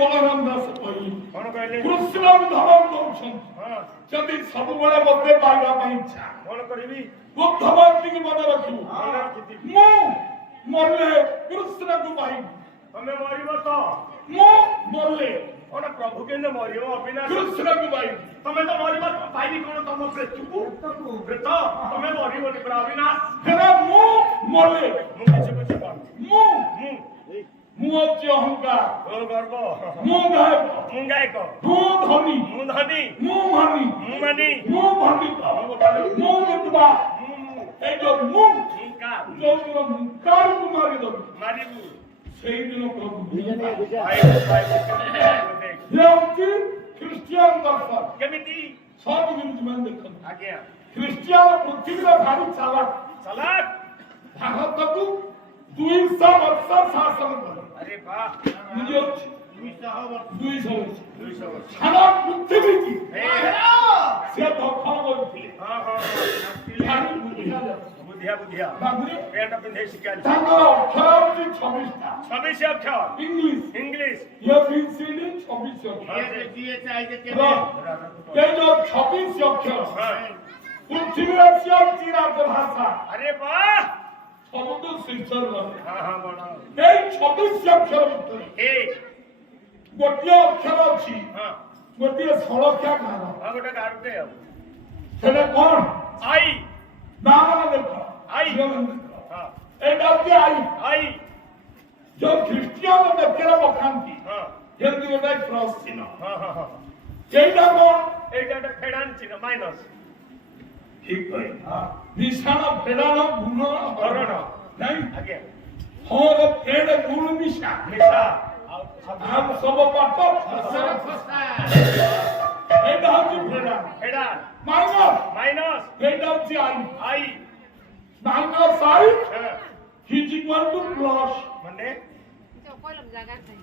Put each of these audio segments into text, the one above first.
ବଳରାମ ଦାସ କହି କଣ କହିଲେ? କୃଷ୍ଣ ଧମକ ଦଉଛନ୍ତି। ଯଦି ସବୁବେଳେ ମତେ ପାଇବା ପାଇଁ ଇଚ୍ଛା କଣ କରିବି? ଉଦ୍ଧବ ଟିକେ ମନେ ରଖିବୁ। ମୁଁ ମରିଲେ କୃଷ୍ଣକୁ ପାଇବି। ତମେ ମରିବ ତ? ମୁଁ ମରିଲେ କଣ ପ୍ରଭୁ କେମିତି ମରିବ? ଅବିନାଶ କୃଷ୍ଣକୁ ପାଇବି। ତମେ ତ ମରିବ, ପାଇବି କଣ ତମ ପ୍ରେତକୁ? ପ୍ରେତ ତମେ ମରିବନି ପୁରା ଅବିନାଶ। ହେଲେ ମୁଁ ମରିଲେ ମୁଁ କିଛି ବୁଝିପାରୁନି। ମୁଁ ମୁଁ ହଉଛି ଅହଙ୍କାର, ଓ ଗର୍ବ, ମୁଁ ଗାୟକ, ମୁଁ ଗାୟକ, ମୁଁ ଧନୀ, ମୁଁ ଧନୀ, ମୁଁ ମାନି, ମୁଁ ମାନି, ମୁଁ ପଣ୍ଡିତ, ମୁଁ ବିଦ୍ବା। এই যে মুখ ଯୋଉଦିନ ମୁକାରକୁ ମାରିଦବୁ ମାରିବୁ ସେଇଦିନ ପ୍ରଭୁ କେମିତି? ଖ୍ରୀଷ୍ଟିଆନ ଦର୍ଶନ ସବୁ ଜିନିଷ ଦେଖନ୍ତୁ। ଆଜ୍ଞା ଖ୍ରୀଷ୍ଟିଆନ ପୃଥିବୀର ଭାରି ଚାଲାକ। ଚାଲାକ ଭାରତକୁ 200 ବର୍ଷ ଶାସନ କଲେ। ଆରେ ବାଃ, ବୁଝିଯାଉଛି 200 ବର୍ଷ ସାରା ପୃଥିବୀ କି ସେ ଦଖଲ କରିଥିଲେ। ବୁଝିଆ ବୁଝିଆ ପେଣ୍ଟ ପିନ୍ଧେଇ ଶିଖାଇଲେ। ତାଙ୍କର ଅକ୍ଷର ହଉଛି 26ଟା। 26 ଅକ୍ଷର ଇଂଲିଶ ଇଂଲିଶ ଏବିସିଡି 26 ଅକ୍ଷର। এই যে 26 অক্ষর পৃথিবীর আছে রাজভাষা। আরে বাহ, সমুদ্র শীর্ষর বলে। হ্যাঁ হ্যাঁ বড় এই 26 অক্ষর ভিতরে গোটিয়ে অক্ষর আছে, হ্যাঁ গোটিয়ে সলক্ষা গান। হ্যাঁ গোটা গাড়ুতে ଆଉ সেটা কোন? আই না মানে দেখো আই হ্যাঁ এটা হচ্ছে আই। আই যে খ্রিস্টিয়ান দেখলে বখান্তি হ্যাঁ যেমনি ওটাই ক্রস চিহ্ন। হ্যাঁ হ্যাঁ হ্যাঁ এইটা কোন? এইটা একটা ফেডান চিহ্ন মাইনাস। ঠিক কই নিশান ফেরানো গুণ হরণ নাই আগে হর ফেড গুণ মিশা মিশা আম সব পাঠ এইটা হচ্ছে ফেরা ফেডান মাইনাস মাইনাস এইটা হচ্ছে আই। আই মাইনাস আই হ্যাঁ ইজ ইকুয়াল টু প্লাস মানে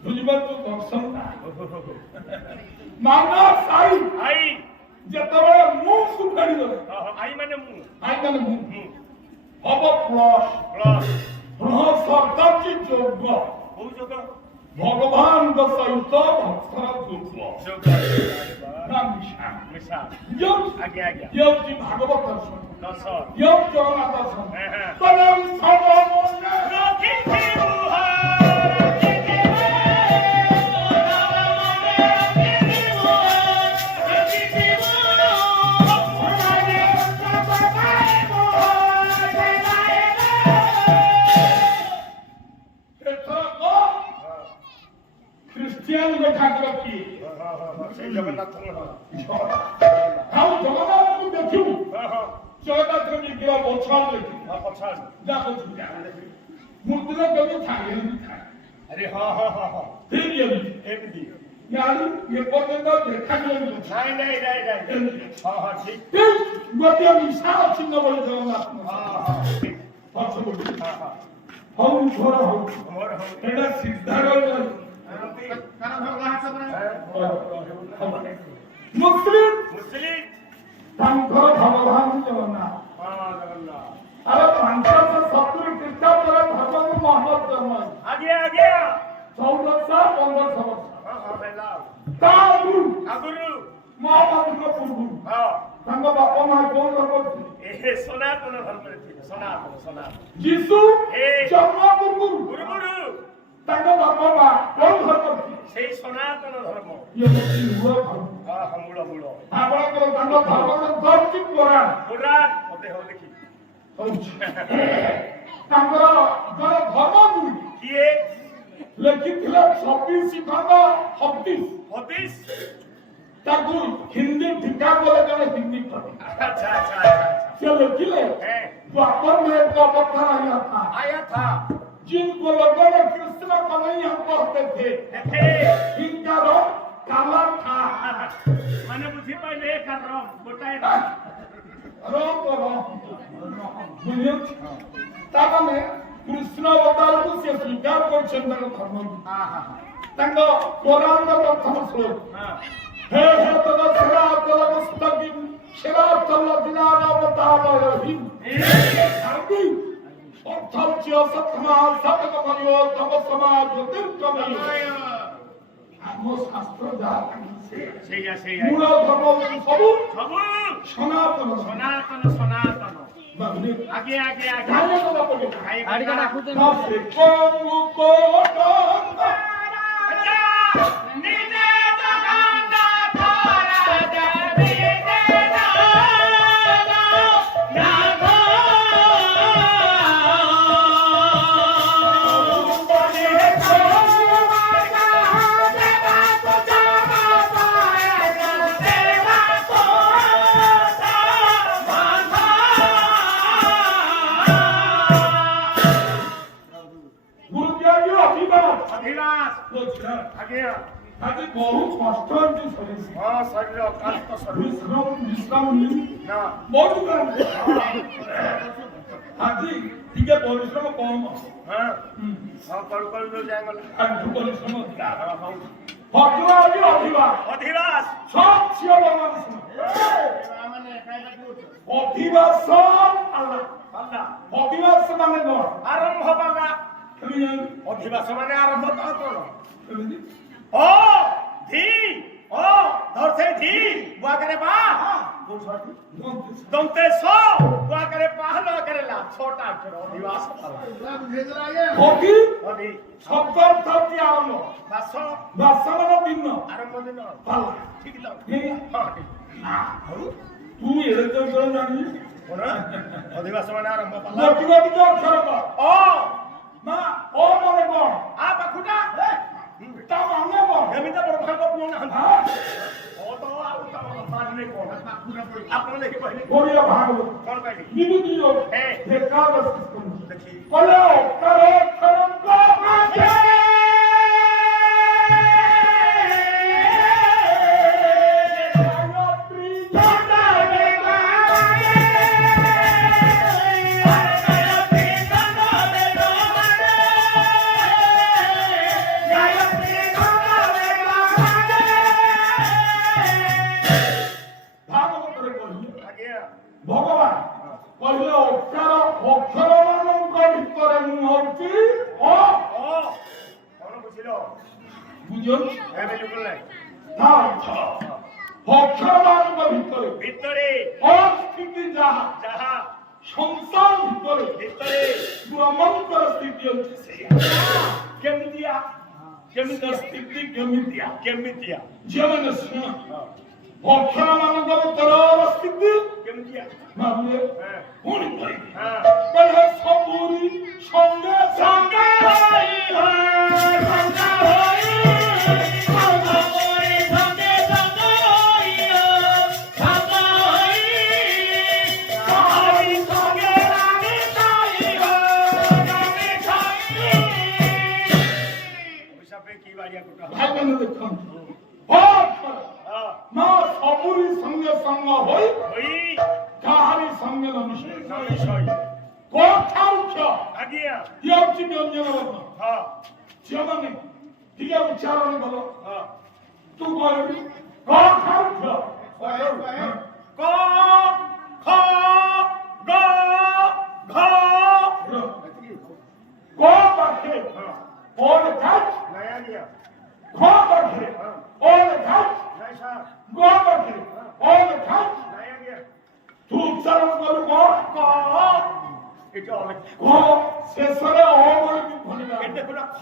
বুঝিপারছো দর্শন মাইনাস আই আই যেতବେଳେ ମୁଁ ସୁଧାରି ଦେବେ আই মানে মু আই মানে ମୁଁ হব প্লাস প্লাস প্লাস অর্থাৎ যোগ কোন যোগ? ভগবানଙ୍କ ସହିତ ଭକ୍ତର ଯୋଗ যোগ ନା ମିଶା। মিশা ଯୋଗ আগে আগে ଇଏ ହଉଛି ଭାଗବତ ଦର୍ଶନ, দর্শন ଇଏ ହଉଛି ଜଗନ୍ନାଥ ଦର୍ଶନ। হ্যাঁ হ্যাঁ ତମେ ସର୍ବମନ୍ୟ ଖ୍ରୀଷ୍ଟିଆନ ଠାକୁର କିଏ? সেই জগন্নাথ ଆଉ ଜଗନ୍ନାଥଙ୍କୁ ଦେଖିବୁ ଜଗନ୍ନାଥଙ୍କ ବିଗ୍ରହ ପଛାଣ ଦେଖିବୁ পছান ମୂର୍ତ୍ତିରେ କେମିତି ଥାଏ ଏମିତି ଥାଏ। আরে হ্যাঁ হ্যাঁ হ্যাঁ হ্যাঁ ଠିକ ଏମିତି এমনি ଜାଣି ଏପର୍ଯ୍ୟନ୍ତ ଦେଖାଯିବନି। নাই নাই নাই নাই হ্যাঁ হ্যাঁ ঠিক ଗୋଟିଏ ମିଶା ଅଛି ନବଳ ଜଗନ୍ନାଥ হ্যাঁ হ্যাঁ ঠিক ପଛ ପଟେ হ্যাঁ হ্যাঁ ହଉ ଝୋର ହଉ মোর হো ଏଇଟା ସିଧା ରହିବ। ମୁସଲିମ মুসলিম ତାଙ୍କର ଭଗବାନ ଜଗନ୍ନାଥ। হ্যাঁ জগন্নাথ ଆରେ 570 ଖ୍ରୀଷ୍ଟାବ୍ଦରେ ଭଗବାନ ମହମ୍ମଦ ଜନ୍ମ ହେଲେ। আগে আগে 1400-1500 ବର୍ଷ হ্যাঁ হ্যাঁ ভাইলা ତା ଆଗରୁ আগুরু ମହମ୍ମଦଙ୍କ ପୂର୍ବରୁ হ্যাঁ ତାଙ୍କ ବାପା ମା କଣ କରୁଥିଲେ? এ সনাতন ধর্মের ছিল সনাতন সনাতন ଯୀଶୁ ଜନ୍ମ ପୂର୍ବରୁ গুরু গুরু ତାଙ୍କ ବାପା ମା କଣ କରୁଥିଲେ? সেই ସନାତନ ଧର୍ମ ଇଏ ହେଉଛି ମୂଳ ଧର୍ମ। ହଁ ହଁ ମୂଳ ମୂଳ ଆପଣଙ୍କର ତାଙ୍କ ଧର୍ମର ଧର୍ମ ପୁରାଣ ପୁରାଣ ମତେ ହଉ ଦେଖି ହଉଛି ତାଙ୍କର ଜଣେ ଧର୍ମଗୁରୁ କିଏ ଲେଖିଥିଲେ 24 ଖଣ୍ଡ ହଦିସ। ହଦିସ ତାକୁ ହିନ୍ଦୀ ଠିକା କଲେ ଜଣେ ହିନ୍ଦୀ କବି अच्छा अच्छा अच्छा ସେ ଲେଖିଲେ है द्वापर में एक अवतार आया था जिनको लोगों ने कृष्ण कन्हैया कहते थे देखे इनका रंग काला था। माने बुझी पाइले करम गोटाए बुझिए ताମାନେ କୃଷ୍ଣ ଅବତାରକୁ ସେ ସ୍ୱୀକାର କରିଛନ୍ତି ତାଙ୍କ ଧର୍ମକୁ। ତାଙ୍କ ପୁରାଣର ପ୍ରଥମ ଶ୍ଲୋକ ହେ ହେ ତଦ ସେରା ତଦ ମୁସ୍ତକିମ ସେରା ତଦ ଦିନାର ଅବତାରହିମ ଆଦି ଅର୍ଥାଚ୍ୟ ସତ୍ମା ସତକ କରିବ ତମ ସମାଜ ଜ୍ୟୋତିର୍ଗମୟ। ଆମ ଶାସ୍ତ୍ର ଯାହା କହିଛି ସେଇଆ ମୂଳ ଧର୍ମ ସବୁ ସବୁ ସନାତନ ସନାତନ ସନାତନ ବାବୁନି ଆଜ୍ଞା ଆଜ୍ଞା ଆଜ୍ଞା ଧାନ ଦବା ପଡ଼ିବ ଗାଡ଼ିଟା ଡାକୁଛନ୍ତି ତାପରେ କମୁ କୋଟ ନିଜେ ଜଗନ୍ନାଥ ରାଜା ନିଜେ ଆଜ୍ଞା ଆଜି ବହୁ କଷ୍ଟ ହେଉଛି ଶରୀର ହଁ ଶରୀର କାଷ୍ଟ ଶରୀର ବିଶ୍ରାମ ନେଇ ନା ବହୁତ ଆଜି ଟିକେ ପରିଶ୍ରମ କମ ହଁ ହଁ କରୁ କରୁ ଯାଏଗଲା ଆଜି ପରିଶ୍ରମ ହଉ ହଟିବା ଆଜି ଅଧିବା ଅଧିବାସ সব ছিল বাংলাদেশ অধিবাস আল্লাহ আল্লাহ অধিবাস মানে কଣ আরম্ভ পালা তুমি জানো ଅଧିବାସ ମାନେ ଆରମ୍ଭ ତ କଣ କେମିତି ও ধি ও ধরছে ধি বুয়াকারে বা দন্তে স বুয়াকারে পাহলো করে লা ছোটা অক্ষর অধিবাস অধি অধি শব্দ অর্থ কি আরম্ভ বাস বাস মানে ভিন্ন আরম্ভ দিন পাল্লা ঠিক তো ঠিক হ্যাঁ ঠিক তুই এরকম করে জানিস কোন অধিবাস মানে আরম্ভ পালা মতিগতিক অক্ষর কর ও না ও মানে কଣ আ পাখুটা তা মানে কଣ এমিতা বড় ভাগ পুন হ্যাঁ ও তো আর তা মানে কোন পাখুটা আপন দেখি কইলে ওড়িয়া ভাগবত কোন কইলি বিভূতি যোগ হ্যাঁ একাদশ দেখি বলে অক্ষর অক্ষরঙ্গ মাঝে ভগবান কহিলে অক্ষর অক্ষর ମାନଙ୍କ ভিতরে ମୁଁ ହଉଛି ଅ ও কোন বুঝিল বুঝুন এ বিলকুল নাই ତା ଅର୍ଥ ଅକ୍ଷର ମାନଙ୍କ ଭିତରେ ভিতরে ଅସ୍ଥିତି ଯାହା যাহা ସଂସାର ଭିତରେ ভিতরে ବ୍ରହ୍ମଙ୍କର ସ୍ଥିତି ଅଛି ସେଇଆ কেমিতিয়া କେମିତି ସ୍ଥିତି କେମିତିଆ কেমিতিয়া ଝିଅମାନେ ଶୁଣ ଅକ୍ଷର ମାନଙ୍କ ଭିତରର ସ୍ଥିତି কেমিতিয়া ଭାବିଲେ হ্যাঁ ପୁଣି କହିବେ হ্যাঁ କହିଲେ ସବୁରି ସଙ୍ଗେ ସଙ୍ଗେ হই হই সঙ্গা হই সঙ্গা হই সঙ্গে সঙ্গে হই সঙ্গা হই হই সঙ্গে রাগে তাই রাগে তাই ওইসবে কি বাড়িয়া কোটা ଭାଇମାନେ ଦେଖନ୍ତୁ ଅକ୍ଷର হ্যাঁ ମା ସବୁରି ସଙ୍ଗେ ସଙ୍ଗ ହୋଇ হই କାହାରି ସଙ୍ଗେ ନ ମିଶେ নমিশয় କଥାରୁକ୍ଷ আগিয়া ଇଏ ହେଉଛି ବ୍ୟଞ୍ଜନ ବର୍ଣ୍ଣ হ্যাঁ ଝିଅମାନେ ଟିକେ ଉଚ୍ଚାରଣ କର হ্যাঁ ତୁ କହିବୁ କଥାରୁକ୍ଷ ক খ গ ঘ କ ପାଖରେ হ্যাঁ ଅ ଲେଖାଛି নাই আগিয়া ଖ ପାଖରେ ଅ ଲେଖାଛି নাই স্যার ଗ ପାଖରେ ଅ ଲେଖାଛି নাই আগিয়া ତୁ ଉଚ୍ଚାରଣ କରୁ କ ক এটা অনেক କ ଶେଷରେ ଅ ବୋଲି ବିଭଳିଲା এটা কোন খ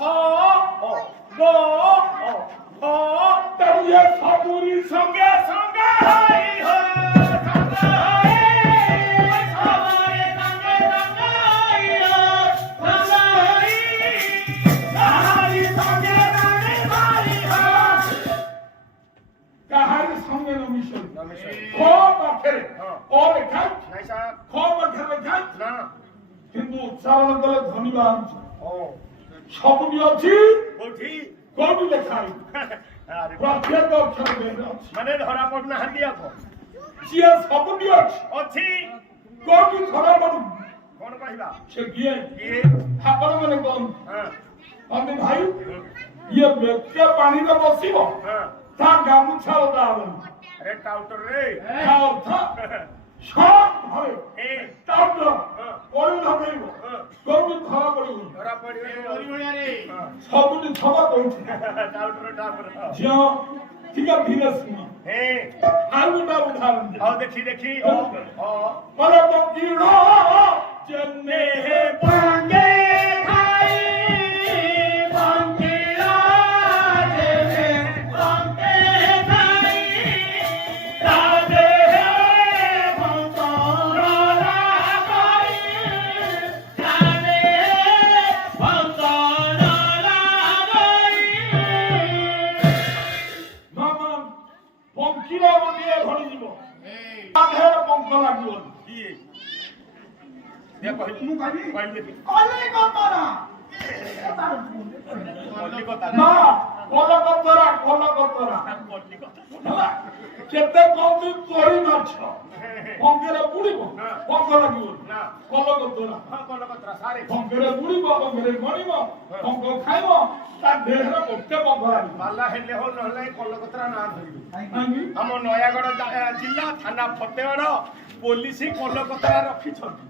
ও গ ও ঘ ତାକୁ ଇଏ ସବୁରି সঙ্গে সঙ্গে হই হই সঙ্গে হই সবাই সঙ্গে সঙ্গে হই সঙ্গে হই তাহারি সঙ্গে রাগে ভাই হই କାହାରି ସଙ୍ଗେ ନ ମିଶେ নমিশয় ଖ ପାଖରେ ଅ ଲେଖାଛି নাই স্যার ଖ ପାଖରେ ଲେଖାଛି না କିନ୍ତୁ ଉଚ୍ଚାରଣ କଲେ ଧ୍ୱନି ବାହାରୁଛି ও ସବୁଠି ଅଛି কোঠি କୋଉଠି ଲେଖା ହେଇଛି আরে ପ୍ରତ୍ୟେକ ଅକ୍ଷର ଦେହରେ ଅଛି মানে ধরা পড়না হান্দিয়া কো ଯିଏ ସବୁଠି ଅଛି ଅଛି କୋଉଠି ଖରା ପଡୁନି কোন কহিবা ସେ କିଏ କିଏ ଆପଣମାନେ କହନ୍ତୁ হ্যাঁ କହନ୍ତି ଭାଇ ଇଏ ବ୍ୟକ୍ତି ପାଣିରେ ବସିବ হ্যাঁ ତା ଗାମୁଛା ଓଦା ହବନି আরে টাউটর রে ତା ଅର୍ଥ সব ঘরে ଏ তান্ড করে লগাইব ହଁ। কেউটি ধরা পড়িব ଧରା ପଡିବ ପରିଭଳିଆରେ ସବୁଠି ଛବା କହୁଛି ଟାଉଟର ଝିଅ ଟିକେ ଧୀରେ ଶୁଣ ହେ ଆଉ ଗୋଟେ ଉଦାହରଣ ଦେ ହଉ ଦେଖି ହଁ ପରେ ପକିଡ଼ ଚେନ୍ନେ ହେ ପାଙ୍ଗେ ଖାଇ ପଙ୍କିଳା ଯେନେ ପଙ୍କେ ଖାଇ ତାଦେ ଭନ୍ତରା ଖାଇ ତାଦେ ଭନ୍ତରା ଖାଇ ମାମା ପଙ୍କିର ଗୋଟିଏ ଧରିଯିବ ତା ଦେହରେ ପଙ୍କ ଲାଗିବ କିଏ ଦେ କହିଲି ମୁଁ କହିବି? କହିଲି କଲିକତାର କଲିକତା ନା କଲକତରା ହେଲା କେତେ କମ ତୋଳି ମାଛ ପଙ୍କରେ ବୁଡ଼ିବ ପଙ୍କ ଲାଗିବ ନା କଲକତରା ହଁ କଲକତା ସାରେ ପଙ୍କରେ ବୁଡ଼ିବ ପଙ୍କରେ ଗଣିବ ପଙ୍କ ଖାଇବ ତା ଦେହରେ ଗୋଟେ ପଙ୍କ ଲାଗିବ ବାଲା ହେଲେ ହଉ ନହେଲେ ଏଇ କଲକତାର ନାଁ ଧରିବୁ କାହିଁକି? ଆମ ନୟାଗଡ଼ ଜିଲ୍ଲା ଥାନା ଫତେଗଡ଼ ପୋଲିସ କଲକତା ରଖିଛନ୍ତି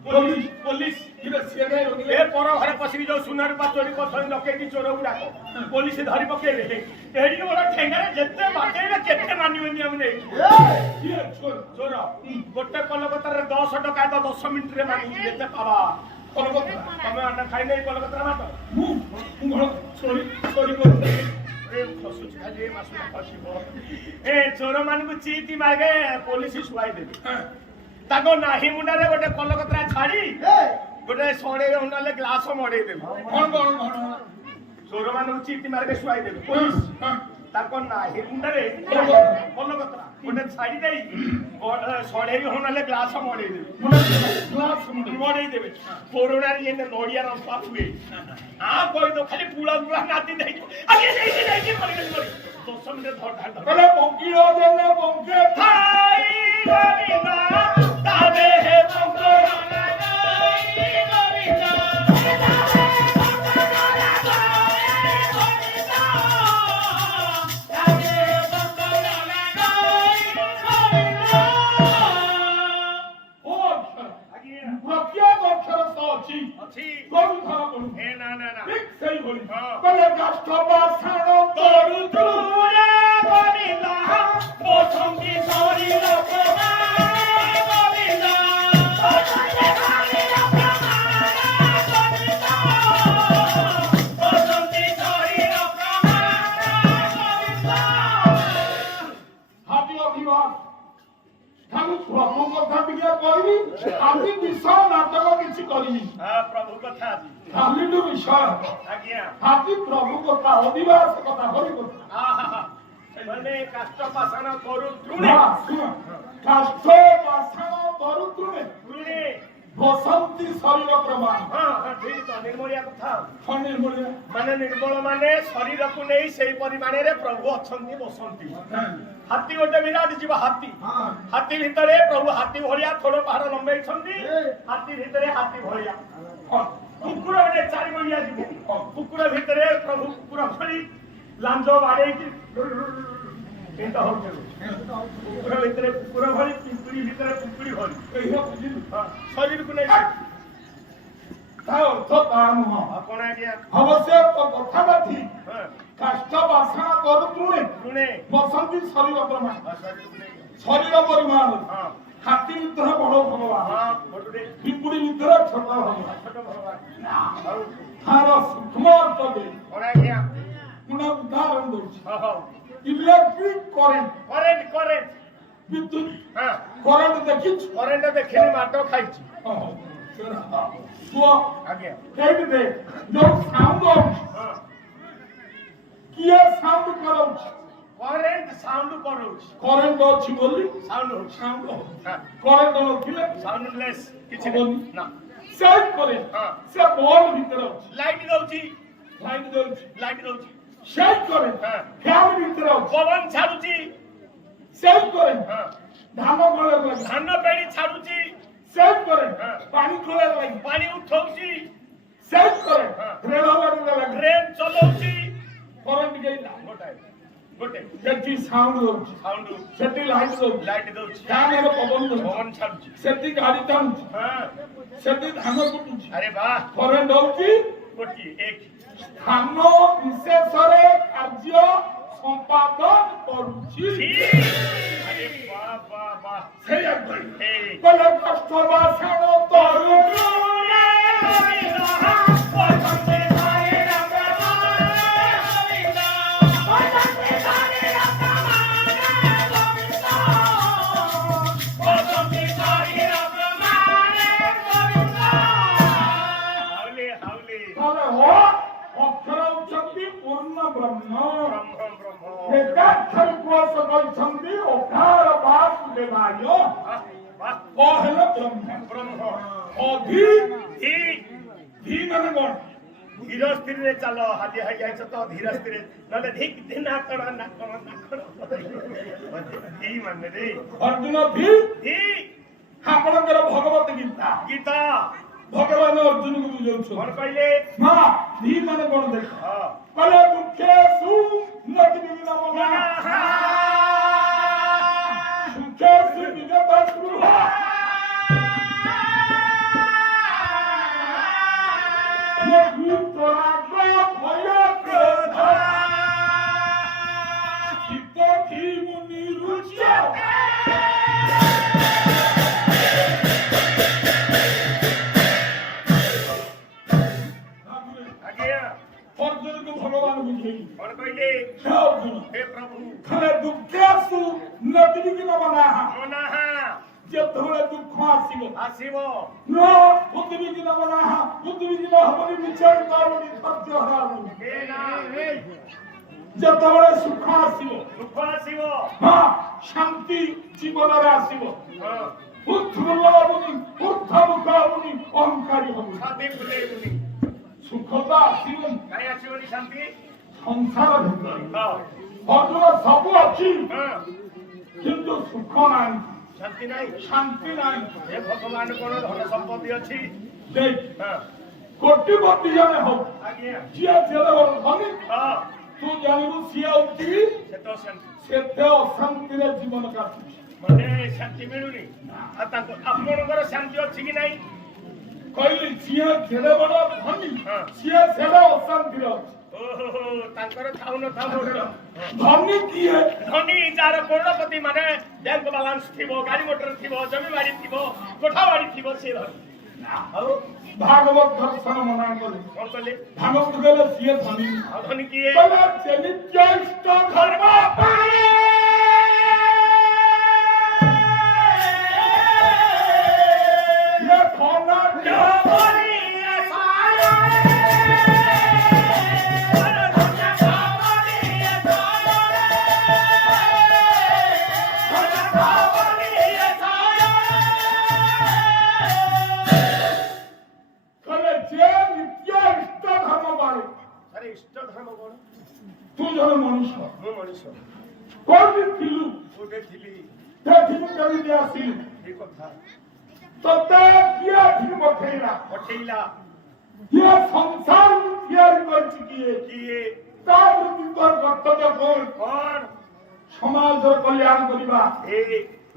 ପୋଲିସ କିରେ ସିଏ କାଇଁ ରଖିଲେ? ଏ ପର ଘରେ ପଶିକି ଯୋଉ ସୁନା ରୂପା ଚୋରି କରୁଛନ୍ତି ଡକେଇକି ଚୋର ଗୁଡାକ ପୋଲିସ ଧରି ପକେଇବେ ଏଠି ଗୋଟେ ଠେଙ୍ଗାରେ ଯେତେ ବାଟେଇଲେ କେତେ ମାନିବେନି ଆମେ ନେଇ କିଏ ଚୋର? ଚୋର ଗୋଟେ କଲକତାରେ 10 ଟଙ୍କା ତ 10 ମିନିଟରେ ମାନିକି ଯେତେ ପାବା କଲକତରା ତମେ ଅଣ୍ଡା ଖାଇଲେ ଏଇ କଲକତାର ମାଟ ମୁଁ ଘର ଚୋରି କରୁଥିଲି ଏ ଫସୁଛି ଖାଲି ଏ ମାସଟା ଫସିବ ଏ ଚୋର ମାନଙ୍କୁ ଚିତି ମାଗେ ପୋଲିସ ଶୁଆଇ ଦେବେ ତାଙ୍କ ନାହିଁ ମୁଣ୍ଡରେ ଗୋଟେ କଲକତା ଛାଡି ଗୋଟେ ସଡେଇ ନହେଲେ ଗ୍ଲାସ ମଡେଇ ଦେବେ କଣ ଚୋର ମାନଙ୍କୁ ଚିତି ମାର୍କେ ଶୁଆଇ ଦେବେ ପୋଲିସ ତାଙ୍କ ନାହିଁ ମୁଣ୍ଡରେ କଲକତା ଗୋଟେ ଛାଡି ଦେଇ ସଡେଇ ନହେଲେ ଗ୍ଲାସ ମଡେଇ ଦେବେ ମଡେଇ ଦେବେ କୋରୋନାରେ ଯେମିତି ନଡିଆ ରମ୍ପା ହୁଏ ଆ କହିଦ ଖାଲି ପୁଳା ପୁଳା ନାତି ଦେଇକି ଆଗେ ଦେଇକି ଦେଇକି କରିକି 10 ମିନିଟ ଧର କହିଲେ ପଙ୍କିଳ ଦେଲେ ପଙ୍କେ ଥାଇ ଗରିନା ତାବେ ହେ ପଙ୍କରା ନାଇ ଗରିନା ପ୍ରତ୍ୟେକ ଅକ୍ଷର ତ ଅଛି ଅଛି କୋଉ ଧରା ପଡୁଛି ଏ ନା ନା ନା ଠିକ ସେଇଭଳି ହଁ। କହିଲେ କାଷ୍ଠ ପାଷାଣ ତରୁ ତୁରେ ଗରିନା ବସନ୍ତି ଶରୀର ପ୍ରମାଣ ଗରିନା ବସନ୍ତି ଶରୀର ହାତୀ ଅଧିବାସ ଖାଲି ପ୍ରଭୁ କଥା ଟିକେ କହିବି ଆଜି ବିଷୟ ନାଟକ କିଛି କରିବି ପ୍ରଭୁ କଥା ଅଛି ଖାଲିଠୁ ବିଷୟ ଆଜ୍ଞା ହାତୀ ପ୍ରଭୁ କଥା ଅଧିବାସ କଥା ହରି କଥା ଆହା ମାନେ କାଷ୍ଟ ପାଷାଣ କରୁ ତୃଣେ ନା, ଶୁଣ କାଷ୍ଠ ପାଷାଣ ତରୁ ତୃଣେ ତୃଣେ ବସନ୍ତି ଶରୀର ପ୍ରମାଣ ହଁ ଠିକ ତ ନିର୍ମଳିଆ କଥା ଖଣ୍ଡି ଭଳିଆ ମାନେ ନିର୍ମଳ ମାନେ ଶରୀରକୁ ନେଇ ସେଇ ପରିମାଣରେ ପ୍ରଭୁ ଅଛନ୍ତି ବସନ୍ତି ହାତୀ ଗୋଟେ ବିରାଟ ଯିବ ହାତୀ ହାତୀ ଭିତରେ ପ୍ରଭୁ ହାତୀ ଭଳିଆ ଥୋଡ଼ ପାହାଡ଼ ଲମ୍ବେଇଛନ୍ତି ହାତୀ ଭିତରେ ହାତୀ ଭଳିଆ କୁକୁର ଗୋଟେ 4 ଗୋଳିଆ ଯିବ କୁକୁର ଭିତରେ ପ୍ରଭୁ କୁକୁର ଭଳି ଲାଞ୍ଜ ବାଡେଇକି ଏଇଟା ହଉଛି କୁକୁର ଭିତରେ କୁକୁର ଭଳି ପିମ୍ପୁଡ଼ି ଭିତରେ ପିମ୍ପୁଡ଼ି ଭଳି ଏଇଟା ବୁଝିଲୁ ଶରୀରକୁ ନେଇ ତା ଅର୍ଥ ତା ନୁହଁ ଆପଣ ଆଜ୍ଞା ଅବଶ୍ୟ ତ କଥାଟା ଠିକ କାଷ୍ଠ ବାସନା ତରୁ ତୃଣେ ଶୁଣେ ବସନ୍ତି ଶରୀର ପ୍ରମାଣ ଶରୀରକୁ ନେଇ ଶରୀର ପରିମାଣ ହଁ ହାତୀ ଭିତରେ ବଡ ଭଗବାନ ହଁ ଗୋଟେ ପିମ୍ପୁଡ଼ି ଭିତରେ ଛୋଟ ଭଗବାନ ଛୋଟ ଭଗବାନ ଆଉ ତାର ସୂକ୍ଷ୍ମ ଅର୍ଥ ଦେଇ କଣ ଆଜ୍ଞା ଗୋଟେ ଉଦାହରଣ ଦଉଛି ହଉ ଇଲେକ୍ଟ୍ରିକ କରେଣ୍ଟ କରେଣ୍ଟ ବିଦ୍ୟୁତ ହଁ କରେଣ୍ଟ ଦେଖିଛୁ କରେଣ୍ଟ ଦେଖିନି ମାଟ ଖାଇଛି ପୁଅ ଆଜ୍ଞା ଏଇଠି ଦେ ଯୋଉ ସାଉଣ୍ଡ ହଉଛି ହଁ କିଏ ସାଉଣ୍ଡ କରାଉଛି କରେଣ୍ଟ ସାଉଣ୍ଡ କରଉଛି କରେଣ୍ଟ ଅଛି ବୋଲି ସାଉଣ୍ଡ ହଉଛି ସାଉଣ୍ଡ ହଉଛି ହଁ କରେଣ୍ଟ ନଥିଲେ ସାଉଣ୍ଡଲେସ୍ କିଛି ହବନି। ନା ସେଇ କରେଣ୍ଟ ହଁ ସେ ବଲ୍ ଭିତରେ ଅଛି ଲାଇଟ୍ ଦଉଛି ଲାଇଟ୍ ଦଉଛି ଲାଇଟ୍ ଦଉଛି ସେଇ କରେଣ୍ଟ ହଁ ଫ୍ୟାନ୍ ଭିତରେ ଅଛି ପବନ ଛାଡୁଛି ସେଇ କରେଣ୍ଟ ହଁ ଧାନ କଳରେ ଲାଗି ଧାନ ପେଡି ଛାଡୁଛି ସେଇ କରେଣ୍ଟ ହଁ। ପାଣି କଳରେ ଲାଗି ପାଣି ଉଠଉଛି ସେଇ କରେଣ୍ଟ ହଁ। ରେଳ ଗାଡ଼ିରେ ଲାଗି ଟ୍ରେନ ଚଲଉଛି କରେଣ୍ଟ ଗେଇଲା ଗୋଟାଏ ଗୋଟେ ସେଠି ସାଉଣ୍ଡ ହଉଛି ସାଉଣ୍ଡ ସେଠି ଲାଇଟ୍ ଦଉଛି ଲାଇଟ୍ ଦଉଛି ଫ୍ୟାନ ର ପବନ ଦଉଛି ପବନ ଛାଡୁଛି ସେଠି ଗାଡି ଚାଲୁଛି ହଁ ସେଠି ଧାନ କୁଟୁଛି ଆରେ ବାଃ କରେଣ୍ଟ ହଉଛି ଗୋଟିଏ ଏକ ସ୍ଥାନ ବିଶେଷରେ କାର୍ଯ୍ୟ ସମ୍ପାଦନ କରୁଛି ଆରେ ବାଃ ବାଃ ବାଃ ସେଇଆ କହିଲେ ଏ କଲେ କଷ୍ଟ ବାସଣ ତରୁଣ ହାଉଲି ହାଉଲି ତାହେଲେ ହୋ ଅକ୍ଷର ହଉଛନ୍ତି ପୂର୍ଣ୍ଣ ବ୍ରହ୍ମ ବ୍ରହ୍ମ ବ୍ରହ୍ମ ଏକାକ୍ଷର କୋଷ କହିଛନ୍ତି ଅକ୍ଷର ବାସୁଦେବାୟ ବାଃ ବାଃ କହିଲେ ବ୍ରହ୍ମ ବ୍ରହ୍ମ ଅଧି ଇ ଧି ମାନେ କଣ ଧୀର ସ୍ଥିରରେ ଚାଲ ହାଲି ହାଇ ଯାଇଛ ତ ଧୀର ସ୍ଥିରରେ ନହେଲେ ଧିକ୍ ଧିନା କଣ ନା କଣ ନା କଣ ଇ ମାନେ ରେ ଅର୍ଜୁନ ଧି ଇ ଆପଣଙ୍କର ଭଗବତ ଗୀତା ଗୀତା ଭଗବାନ ଅର୍ଜୁନକୁ ବୁଝାଉଛନ୍ତି କଣ କହିଲେ ମା ଧି ମାନେ କଣ ଦେଖ ହଁ କହିଲେ ମୁଖ୍ୟେଷୁ ନଦୀ ବିନା ମନା ମୁଖ୍ୟେଷୁ ବିଗତ ସ୍ପୃହ ଆଜ୍ଞା ଅର୍ଜୁନକୁ ଭଗବାନ ବୁଝେଇ କଣ କହିଲେ ହେ ଅର୍ଜୁନ ହେ ପ୍ରଭୁ ଖଲେ ଦୁଃଖେଷୁ ନଦୀ ବିନା ମନା ମନାହା ଯେତେବେଳେ ଦୁଃଖ ଆସିବ ଆସିବ ন বুদ্ধিবিহীন বলা বুদ্ধিবিহীন হবনি বিচার করবনি ধৈর্য হারাবনি ଏ ନା যেତେବେଳେ সুখ আসিব ଦୁଃଖ ଆସିବ হ্যাঁ শান্তি জীবନରେ আসিব ହଁ উৎফুল্ল হবনি ঊর্ধ্বমুখ হবনি অহংকারী হবনি ଛାତି ଫୁଲେଇବୁନି সুখ তো আসিবনি କାଇଁ ଆସିବନି ଶାନ୍ତି সংসার ভিতরে ହଁ অর্জুন সবু ଅଛି ହଁ কিন্তু সুখ নাই ଶାନ୍ତି ନାହିଁ শান্তি নাই ଏ ଭଗବାନ କଣ ଧନ ସମ୍ପତ୍ତି ଅଛି দেখ ହଁ কোটিপতি জনে হোক ଆଜ୍ଞା ଯିଏ ଯେତେ ବଡ଼ ଧନୀ ହଁ ତୁ ଜାଣିବୁ ସିଏ ହଉଛି ସେ ତ ଶାନ୍ତି ସେତେ ଅଶାନ୍ତିରେ ଜୀବନ କାଟୁଛି ମାନେ ଶାନ୍ତି ମିଳୁନି ଆଉ ତାଙ୍କ ଆପଣଙ୍କର ଶାନ୍ତି ଅଛି କି ନାହିଁ କହିଲି ଯିଏ ଯେତେ ବଡ଼ ଧନୀ ହଁ। ସିଏ ସେତେ ଅଶାନ୍ତିରେ ଅଛି ଓହୋ ତାଙ୍କର ଥାଉ ନଥାଉ ମୋର ଧନୀ କିଏ ଧନୀ ଯାହାର କରୋଡ଼ପତି ମାନେ ବ୍ୟାଙ୍କ ବାଲାନ୍ସ ଥିବ ଗାଡି ମୋଟର ଥିବ ଜମି ବାଡି ଥିବ କୋଠା ବାଡି ଥିବ ସେ ଧନୀ ଆଉ ଭାଗବତ ଦର୍ଶନ ମନା କଲେ କଣ କଲେ ଭାଗବତ କହିଲେ ସିଏ ଧନୀ ଆଉ ଧନୀ କିଏ କହିଲେ ସେ ନିତ୍ୟ ଇଷ୍ଟ ଧର୍ମ ପାଏ ଇଏ ଧନାଢ୍ୟ କହିଲେ ଯେ ନିତ୍ୟ ଇଷ୍ଟ ଧର୍ମ ପାଳେ ଆରେ ଇଷ୍ଟ ଧର୍ମ କଣ ତୁ ଜଣେ ମଣିଷ ମୁଁ ମଣିଷ କୋଉଠି ଥିଲୁ କୋଉଠି ଥିଲି ସେଠିକୁ କେମିତି ଆସିଲୁ ଏ କଥା ତତେ କିଏ ଏଠିକୁ ପଠେଇଲା ପଠେଇଲା କିଏ ସଂସାରକୁ ତିଆରି କରିଛି କିଏ କିଏ ତା ବୃତ୍ତିଙ୍କର କର୍ତ୍ତବ୍ୟ କଣ କଣ ସମାଜର କଲ୍ୟାଣ କରିବା ଏ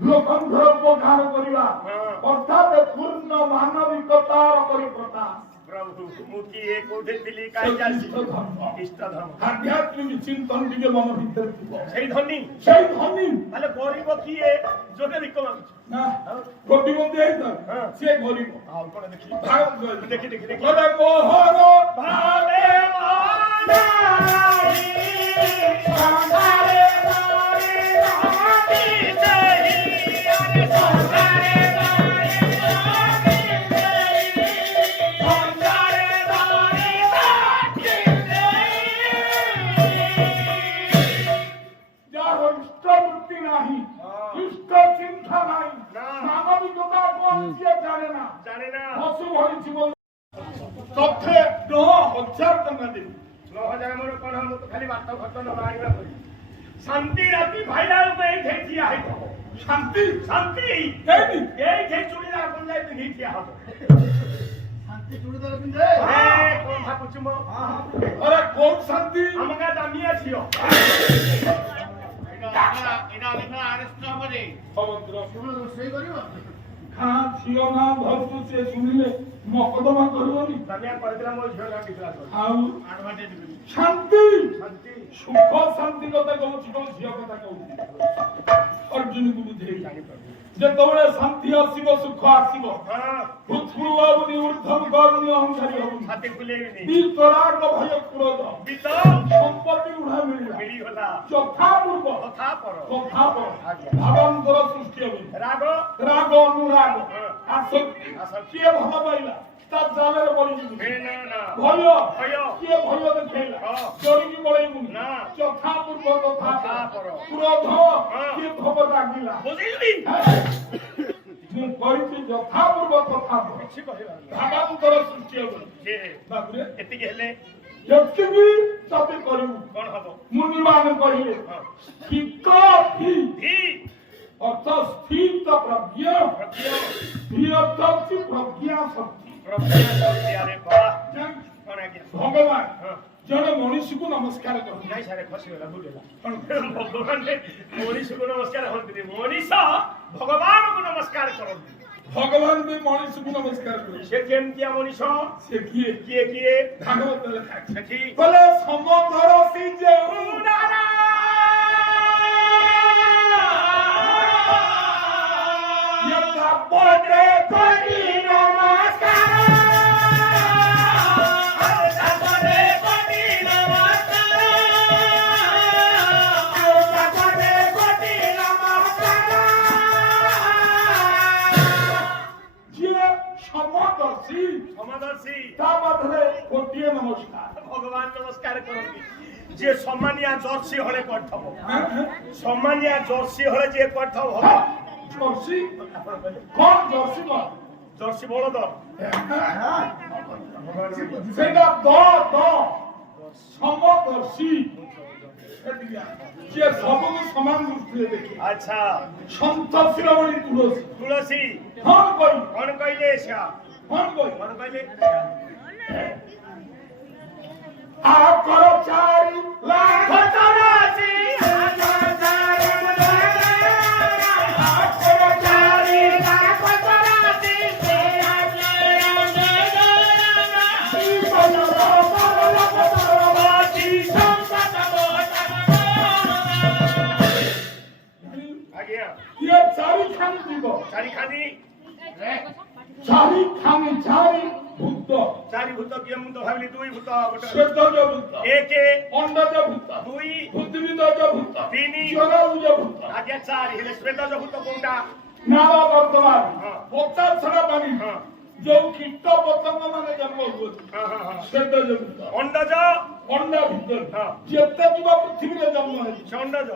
ଲୋକଙ୍କର ଉପକାର କରିବା ହଁ। ଅର୍ଥାତ୍ ପୂର୍ଣ୍ଣ ମାନବିକତାର ପରିପ୍ରକାଶ ପ୍ରଭୁ ମୁଁ କିଏ କୋଉଠି ଥିଲି କାହିଁକି ଆସିଲି ଇଷ୍ଟ ଧର୍ମ ଇଷ୍ଟ ଧର୍ମ ଆଧ୍ୟାତ୍ମିକ ଚିନ୍ତନ ଟିକେ ମନ ଭିତରେ ଥିବ ସେଇ ଧନୀ ସେଇ ଧନୀ ତାହେଲେ ଗରିବ କିଏ ଯୋଉଟା ଭିକ ମାଗୁଛି ନା କୋଟିପତି ହେଇଥାଏ ହଁ। ସିଏ ଗରିବ ଆଉ କଣ ଦେଖିଲି ଭାଗବତ କହିଲେ। ଦେଖି ଦେଖି ଦେଖି କହିଲେ ମୋହର ଭାବେ ମନାଇ ସଂସାରେ ନାରୀ ରହନ୍ତି ସେହି ଆରେ ସଂସାରେ ନାରୀ ରହନ୍ତି ସେହି ସଂସାରେ ନାରୀ ରହନ୍ତି ସେହି ଯାହାର ଇଷ୍ଟବୃତ୍ତି ନାହିଁ ହଁ। ଇଷ୍ଟ ଚିନ୍ତା ନାହିଁ ନା। ମାନବିକତା କଣ ସିଏ ଜାଣେ ନା ଜାଣେ ନା ପଶୁ ଭଳି ଜୀବନ ତଥେ 9,000 ଟଙ୍କା ଦେବି 9,000 ମୋର କଣ ମୁଁ ତ ଖାଲି ବାଟ ଖଟ ନ ବାହାରିବା କରି ଶାନ୍ତି ରାତି ଭାଇଲା ବେଳକୁ ଏଇଠି ଠିଆ ହେଇଥିବ ଶାନ୍ତି ଶାନ୍ତି କେଇଟି ଏଇଠି ଚୁଡ଼ିଦାର ପଞ୍ଜାବୀ ପିନ୍ଧି ଠିଆ ହବ ଶାନ୍ତି ଚୁଡ଼ିଦାର ପିନ୍ଧେ ଏ କଣ ଭାବୁଛୁ ମୋ ଆରେ କୋଉ ଶାନ୍ତି ଆମ ଗାଁ ଦାମିଆ ଝିଅ ସମୁଦ୍ର କେବଳ ରୋଷେଇ କରିବ ଖାଁ ଝିଅ ନା ଧରୁଛୁ ସେ ଶୁଣିଲେ ମକଦମା କରିବନି ତମେ କହିଥିଲା ମୋ ଝିଅ ନା ବିଶ୍ୱାସ କର ଆଉ ଆଡଭାଣ୍ଟେଜ କରି ଶାନ୍ତି ଶାନ୍ତି ସୁଖ ଶାନ୍ତି କଥା କହୁଛି କଣ ଝିଅ କଥା କହୁଛି ଅର୍ଜୁନକୁ ବୁଝେଇ ଯେତେବେଳେ ଶାନ୍ତି ଆସିବ ସୁଖ ଆସିବ ପୃଥିବୀ ହବନି ଉର୍ଦ୍ଧ୍ୱ କରୁନି ଅହଂକାରୀ ହବନି ଛାତି ଫୁଲେଇବିନି ବିତରାଗ ଭୟ କ୍ରୋଧ ବିତ ସମ୍ପତ୍ତି ଉଡ଼ା ମିଳିଲା ମିଳିଗଲା ଯଥା ପୂର୍ବ କଥା ପର କଥା ଭାବାନ୍ତର ସୃଷ୍ଟି ହବ ରାଗ ରାଗ ଅନୁରାଗ ଆସକ୍ତି କିଏ ଭଲ ପାଇଲା ତା ଜାଲରେ ପଡ଼ିଯିବୁ ଭୟ କିଏ ଭୟ ଦେଖେଇଲା ଚୋରିକି ପଳେଇବୁନି ନା ଯଥା ପୂର୍ବ ତଥା ପର କ୍ରୋଧ କିଏ ଭୋଗ ଲାଗିଲା ବୁଝିଲି ମୁଁ କହିଛି ଯଥା ପୂର୍ବ ତଥା କିଛି କହିବା ଭାବାନ୍ତର ସୃଷ୍ଟି ହବ ବାବୁରେ ଏତିକି ହେଲେ ଯେତିକି ତତେ କରିବୁ କଣ ହବ ମୁନିମାନେ କହିଲେ ସ୍ଥିତ ଅର୍ଥ ସ୍ଥିତ ପ୍ରଜ୍ଞା ଅର୍ଥ ଅଛି ପ୍ରଜ୍ଞା ଶକ୍ତି ଭଗବାନ ଜଣେ ମଣିଷକୁ ନମସ୍କାର କରନ୍ତି ନାଇଁ ସାରେ ଖସିଗଲା ଭୁଲିଲା ଭଗବାନ ମଣିଷକୁ ନମସ୍କାର କରନ୍ତି ମଣିଷ ଭଗବାନଙ୍କୁ ନମସ୍କାର କରନ୍ତି ଭଗବାନ ବି ମଣିଷକୁ ନମସ୍କାର କରନ୍ତି ସେ କେମିତିଆ ମଣିଷ ସେ କିଏ କିଏ କିଏ ଭାଗବତ ଲେଖା ଅଛି ସେଠି ବୋଲେ ସମଧର ସେ ଯେଉଁ ପଦେ କରି ନମସ୍କାର ସମଦର୍ଶୀ ତା ମଧ୍ୟରେ ଗୋଟିଏ ନମସ୍କାର ଭଗବାନ ନମସ୍କାର କରନ୍ତି ଯିଏ ସମ୍ମାନିଆ ଜର୍ସି ହଳେ କରିଥବ ସମ୍ମାନିଆ ଜର୍ସି ହଳେ ଯିଏ କରିଥବ ଭଗବାନ ଜର୍ସି କଣ ଜର୍ସି କଣ ଜର୍ସି ବଳଦ ସେଇଟା ସମଦର୍ଶୀ ଯିଏ ସବୁକୁ ସମାନ ଦୃଷ୍ଟିରେ ଦେଖେ ଆଚ୍ଛା ସନ୍ଥ ଶିରୋମଣି ତୁଳସୀ ତୁଳସୀ କଣ କହିଲେ ସିଆ କଣ କହିଲେ ଆକର 4 ଲାଖ ଚରାସି ଚାରି ଭୂତ କିଏ ମୁଁ ତ ଭାବିଲି ଦୁଇ ଭୂତ ଶ୍ଵେତଜ ଭୂତ ଏକ ଅଣ୍ଡଜ ଭୂତ ଦୁଇ ପୃଥିବୀଦଜ ଭୂତ ତିନି ଜରାଉଜ ଭୂତ ଆଜ୍ଞା ଚାରି ହେଲେ ଶ୍ଵେତଜ ଭୂତ କୋଉଟା ନାଳ ବର୍ତ୍ତମାନ ପଚାଶଟା ପାଣି ଯୋଉ କୀଟ ପତଙ୍ଗ ମାନେ ଜନ୍ମ ହୁଅନ୍ତି ଶ୍ଵେତଜ ଭୂତ ଅଣ୍ଡଜ ଅଣ୍ଡା ଭିତରେ ଯେତେ ଯିବା ପୃଥିବୀରେ ଜନ୍ମ ହେଇଛି ସେ ଅଣ୍ଡଜ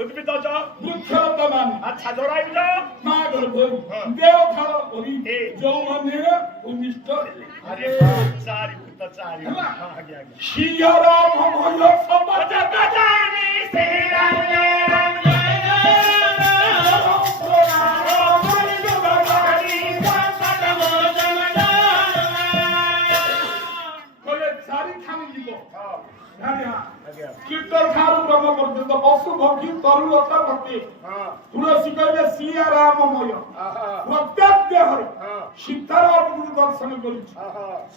ଉଦ୍ଭିଦଜ ବୃକ୍ଷଲତା ମାନେ ଆଚ୍ଛା ଜରାୟୁଜ ମା ଗର୍ଭରୁ ଦେହ ଧାରଣ କରି ଯୋଉମାନେ ଉନ୍ନିଷ୍ଟ ହେଲେ ଆରେ ଚାରି ଭୂତ ଚାରି ଆଜ୍ଞା ଶିୟର ଭୟ ସବ ଜଗତ ଜାଣି କୀର୍ତ୍ତନ ଠାରୁ ବ୍ରହ୍ମ ପର୍ଯ୍ୟନ୍ତ ପଶୁ ପକ୍ଷୀ ତରୁଲତା ପ୍ରତି ତୁଳସୀ କହିଲେ ସିଆ ରାମମୟ ପ୍ରତ୍ୟେକ ଦେହରେ ସୀତାରାମଙ୍କୁ ଦର୍ଶନ କରୁଛି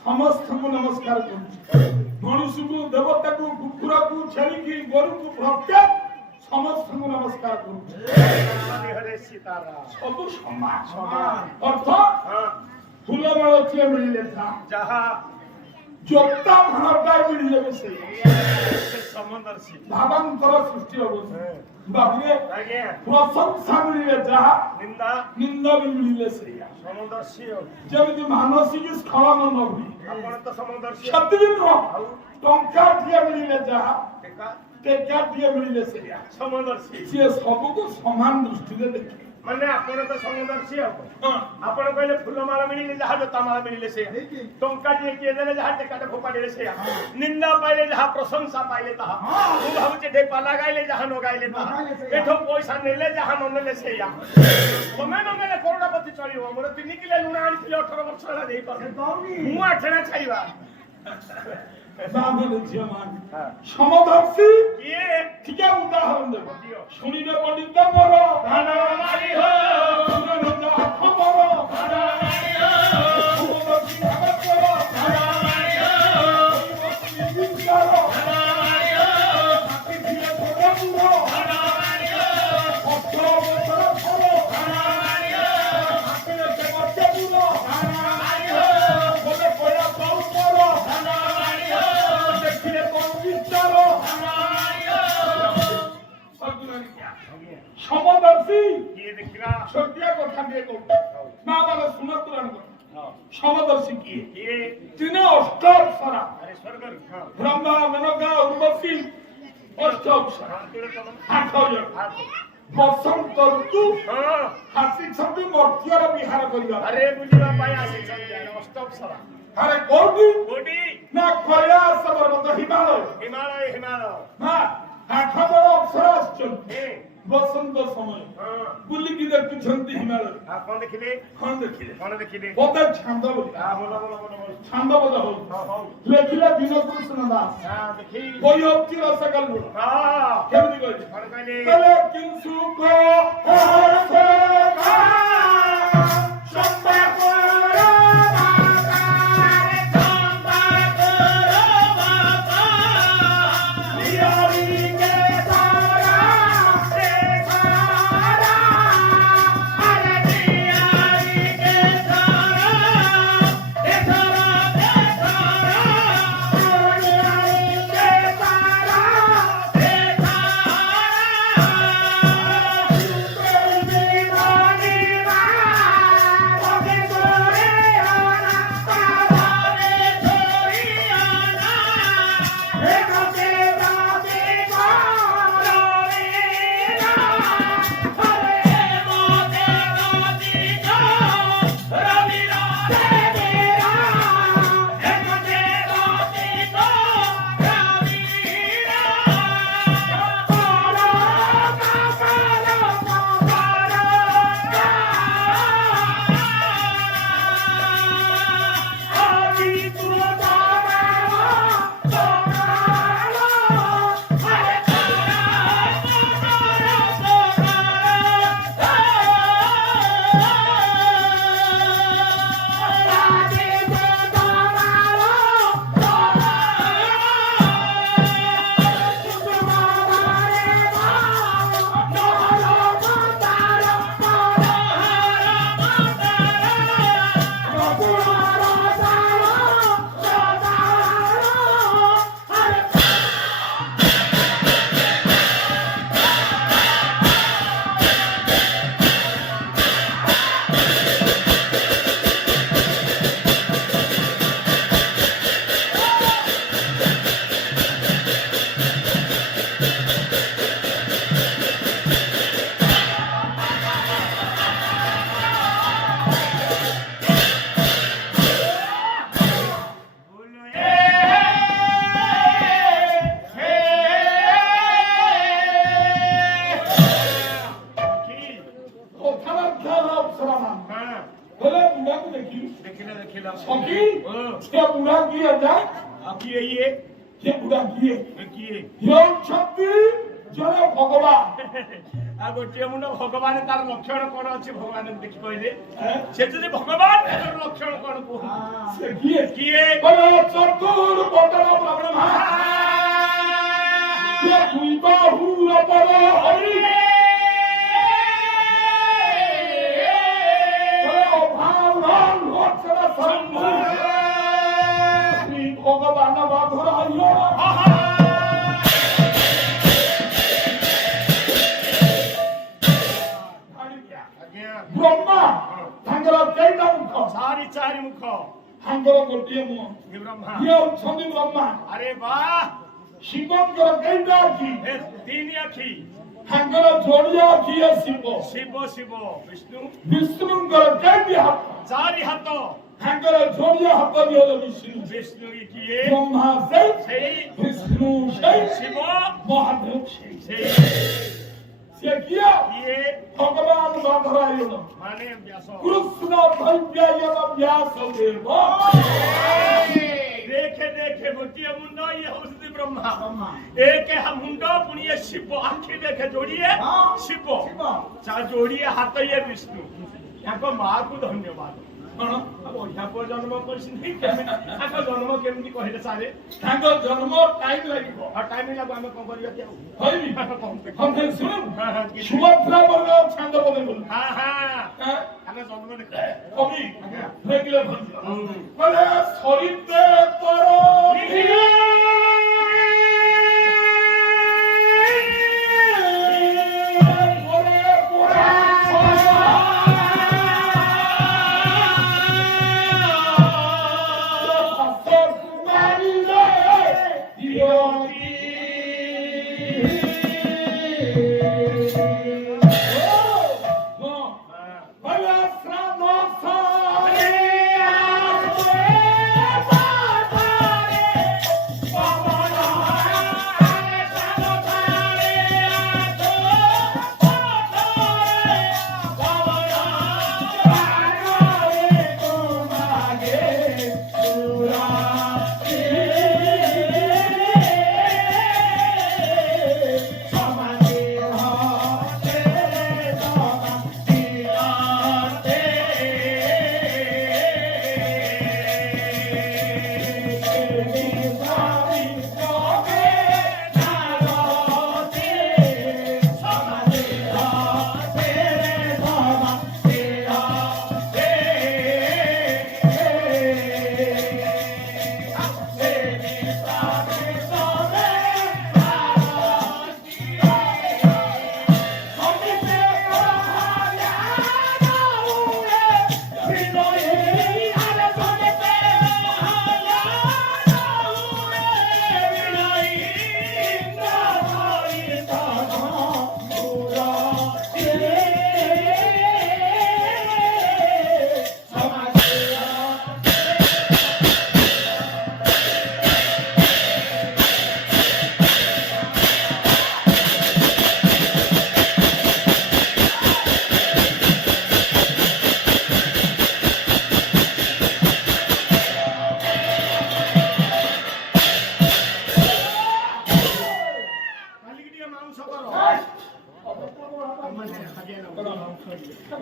ସମସ୍ତଙ୍କୁ ନମସ୍କାର କରୁଛି ମଣିଷକୁ ଦେବତାକୁ କୁକୁରକୁ ଛେଳିକି ଗୋରୁକୁ ପ୍ରତ୍ୟେକ ସମସ୍ତଙ୍କୁ ନମସ୍କାର କରୁଛି ସବୁ ସମାନ ଅର୍ଥ ଫୁଲମାଳ କିଏ ମିଳିଲେ ଯାହା ଯୋକ୍ତା ଭାବଟା ମିଳିଯାবে ସେ ସମଦର୍ଶୀ ଭାବାନ୍ତର ସୃଷ୍ଟି ହବ ବାବୁରେ ଆଜ୍ଞା ପ୍ରଶଂସା ମିଳିଲେ ଯାହା ନିନ୍ଦା ବି ମିଳିଲେ ସେଇଆ ସମଦର୍ଶୀ ଯେମିତି ମାନସିକ ସ୍ଖଳନ ନ ହୁଏ ଆପଣ ତ ସମଦର୍ଶୀ ସେତିକି ନୁହଁ ଟଙ୍କାଟିଏ ମିଳିଲେ ଯାହା ଟେକାଟିଏ ମିଳିଲେ ସେଇଆ ସମଦର୍ଶୀ ସିଏ ସବୁକୁ ସମାନ ଦୃଷ୍ଟିରେ ଦେଖେ ମାନେ ଆପଣ ତ ସମଦର୍ଶୀ ଆପଣ କହିଲେ ଫୁଲମାଳ ମିଳିଲେ ଯାହା ଜୋତାମାଳ ମିଳିଲେ ସେଇଆ ଟଙ୍କାଟିଏ କିଏ ଦେଲେ ଯାହା ଟେକାଟେ ଫୋପାଡ଼ିଲେ ସେଇଆ ନିନ୍ଦା ପାଇଲେ ଯାହା ପ୍ରଶଂସା ପାଇଲେ ତାହା ମୁଁ ଭାବୁଛି ଢେପା ଲଗାଇଲେ ଯାହା ନ ଗାଇଲେ ତାହା ଏଠୁ ପଇସା ନେଲେ ଯାହା ନ ନେଲେ ସେଇଆ ତମେ ନ ନେଲେ କରୋନାପତି ଚଳିବ ମୋର 3 କିଲୋ ଲୁଣ ଆଣିଥିଲି 18 ବର୍ଷ ହେଲା ଦେଇପାରୁନି ମୁଁ ଆଠଣା ଛାଡ଼ିବା ସମଦର୍ଶୀ କିଏ ଟିକେ ଉଦାହରଣ ଦେବ ଶୁଣିବେ ପଣ୍ଡିତ ମୋର ধান মারি হো সুরেন্দ্র খবর ধান মারি হো সমদর্শী ভাগবত ধান মারি হো বিদ্যার ধান মারি হো সাথী দিয়ে ধরেন্দ্র ধান মারি হো অক্ষর ফল ধান মারি হো হাতের সেবকেগুলো ধান মারি হো বলে কয়া পৌপর ধান মারি হো দেখিলে পবিত্র ধান মারি হো সমদর্শী কিয়ে দেখিলা সত্যিয়া কথা দিয়ে কৌ না বলে শুনে তুলন সমদর্শী কি কিয়ে তিনি অষ্টাক্ষরা আরে স্বর্গর ব্রহ্মা মেনকা উর্বশী অষ্টাক্ষরা আঠ জন বসন্ত ঋতু ଆସିଛନ୍ତି ମର୍ତ୍ତ୍ୟର ବିହାର କରିବା আরে বুঝিবা পাই আসিছন্তি অষ্টম সরা ଆରେ କୋଉଠି কোটি ନା କୈଳାସ ପର୍ବତ ହିମାଳୟ হিমালয় হিমালয় ନା 8 ଜଣ ଅପ୍ସରା ଆସିଛନ୍ତି এ ବସନ୍ତ ସମୟ ବୁଲିକି ଦେଖୁଛନ୍ତି ହିମାଳୟ কোন দেখিলে କଣ ଦେଖିଲେ কোন দেখিলে ବୋଧେ ଛାନ୍ଦ ବୋଲି বলো বলো বলো বলো ଛାନ୍ଦ ବୋଧ ହଉ হও ଲେଖିଲେ ଦୀନକୃଷ୍ଣ ଦାସ দেখি ବହି ଅତି ରସ କାଲୁଣ କେମିତି କହିଲେ কোন কইলে କଲେ କିନ୍ତୁ ହରସେ କା ସମ୍ବା କର ବାକାରେ ସମ୍ବା କର ବାକା ନିୟରି କେ ସାରା ରେ ସାରା ଆରେ ନିୟରି କେ ସାରା ରେ ସାରା ନିୟରି କେ ସାରା ରେ দেখিলা দেখিলা সখী সে বুড়া গিয়ে যায় কি ইয়ে সে বুড়া গিয়ে কি ହେଉଛନ୍ତି ଜଣେ ଭଗବାନ ଆଉ ଗୋଟିଏ ମୁଣ୍ଡ ଭଗବାନ ତାର ଲକ୍ଷଣ କଣ ଅଛି ଭଗବାନ ଦେଖି କହିଲେ ସେ ଯଦି ଭଗବାନ ତାର ଲକ୍ଷଣ କଣ କୁହ ସେ କିଏ କିଏ କହିଲେ ଚତୁର୍ ବଦନ ବ୍ରହ୍ମା ସେ ଦୁଇ ବାହୁର ପର ହରି ଶ୍ରୀ ଭଗବାନ ବାଧରାୟ ବ୍ରହ୍ମା ତାଙ୍କର କେଇଟା ମୁଖ ଚାରି ଚାରି ମୁଖ ତାଙ୍କର ଗୋଟିଏ ମୁହଁ ଏ ବ୍ରହ୍ମା ଇଏ ଅଛନ୍ତି ବ୍ରହ୍ମା ଆରେ ବାଃ ଶିବଙ୍କର କେଇଟା ଆଖି ଏ ତିନି ଆଖି ତାଙ୍କର ଯୋଡ଼ିଆ ଆଖି ଶିବ ଶିବ ଶିବ ବିଷ୍ଣୁ ବିଷ୍ଣୁଙ୍କର କେଇଟି ହାତ ଚାରି ହାତ ତାଙ୍କର ଯୋଡ଼ିଆ ହାତ ବି ହେଲେ ବିଷ୍ଣୁ ବିଷ୍ଣୁ କିଏ ବ୍ରହ୍ମା ସେଇ ସେଇ ବିଷ୍ଣୁ ସେଇ ଶିବ ମହାଦେବ ସେଇ ସେଇ ସେ କିଏ କିଏ ଭଗବାନ ବାଧରାୟଣ ମାନେ ବ୍ୟାସ କୃଷ୍ଣ ଦୈବ୍ୟାୟନ ବ୍ୟାସ ଦେବ ଦେଖେ ଗୋଟିଏ ମୁଣ୍ଡ ଇଏ ହଉଛନ୍ତି ବ୍ରହ୍ମା ଏକ ମୁଣ୍ଡ ପୁଣି ଇଏ ଶିବ ଆଖି ଦେଖେ ଯୋଡ଼ିଏ ଶିବ ଯୋଡ଼ିଏ ହାତ ଇଏ ବିଷ୍ଣୁ ତାଙ୍କ ମାକୁ ଧନ୍ୟବାଦ ବଢିଆ ପୁଅ ଜନ୍ମ କରିଛନ୍ତି ତାଙ୍କ ଜନ୍ମ କେମିତି କହିଲେ ସାରେ ତାଙ୍କ ଜନ୍ମ ଟାଇମ ଲାଗିବ ଟାଇମ ଲାଗୁ ଆମେ କଣ କରିବା କି ଆଉ କହିବି ଶୁଣ ସୁଭଦ୍ରା ବର୍ଗ ଛାନ୍ଦ ପଦେ ବୋଲ ଆମେ ଜନ୍ମ ଦେଖ କବି ରେଗୁଲାର କହିଲେ ସରିତେ ତର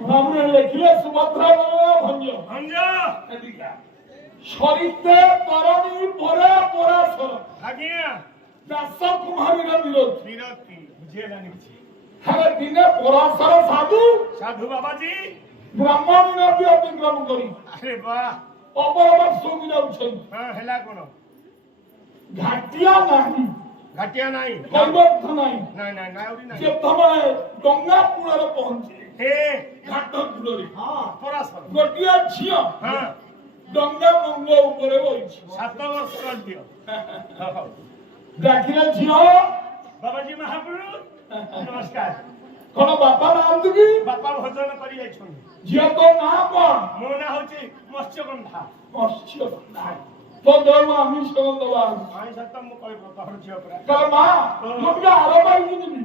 ভাবনে লেখিলে সুভদ্রা ভঞ্জ সরিতে তরণী পরে পরাশর দাস কুমারীর বিরোধী হ্যাঁ দিনে পরাশর সাধু সাধু বাবাজি ব্রাহ্মণ নদী অতিক্রম করি আরে বাহ অপরাধ সঙ্গী যাচ্ছেন হেলা কোন ঘাটিয়া নাহি ঘাটিয়া নাই কৈবর্ত নাই নাই নাই নাই নাই যেতବେଳେ ଡଙ୍ଗା କୂଳରେ ପହଞ୍ଚେ ହେ ଘାଟ କୂଳରେ ପରାଶର ଗୋଟିଏ ଝିଅ ହଁ ଡଙ୍ଗା ମଙ୍ଗ ଉପରେ ବଇଛି 7 ବର୍ଷର ଝିଅ ଡାକିଲେ ଝିଅ ବାବାଜୀ ମହାପ୍ରଭୁ ନମସ୍କାର କଣ ବାପା ନାହାନ୍ତି କି ବାପା ଭୋଜନ କରି ଯାଇଛନ୍ତି ଝିଅ ତୋ ନାଁ କଣ ମୋ ନାଁ ହଉଛି ମତ୍ସ୍ୟଗନ୍ଧା ମତ୍ସ୍ୟଗନ୍ଧା ତୋ ଦେହ ଆମିଷ ଦବା ଆଇଁଷ ତ ମୁଁ କହିବ ତୋର ଝିଅ ପୁରା କହ ମା ମୁଁ ଟିକେ ଆର ପାଇକି ଯିବି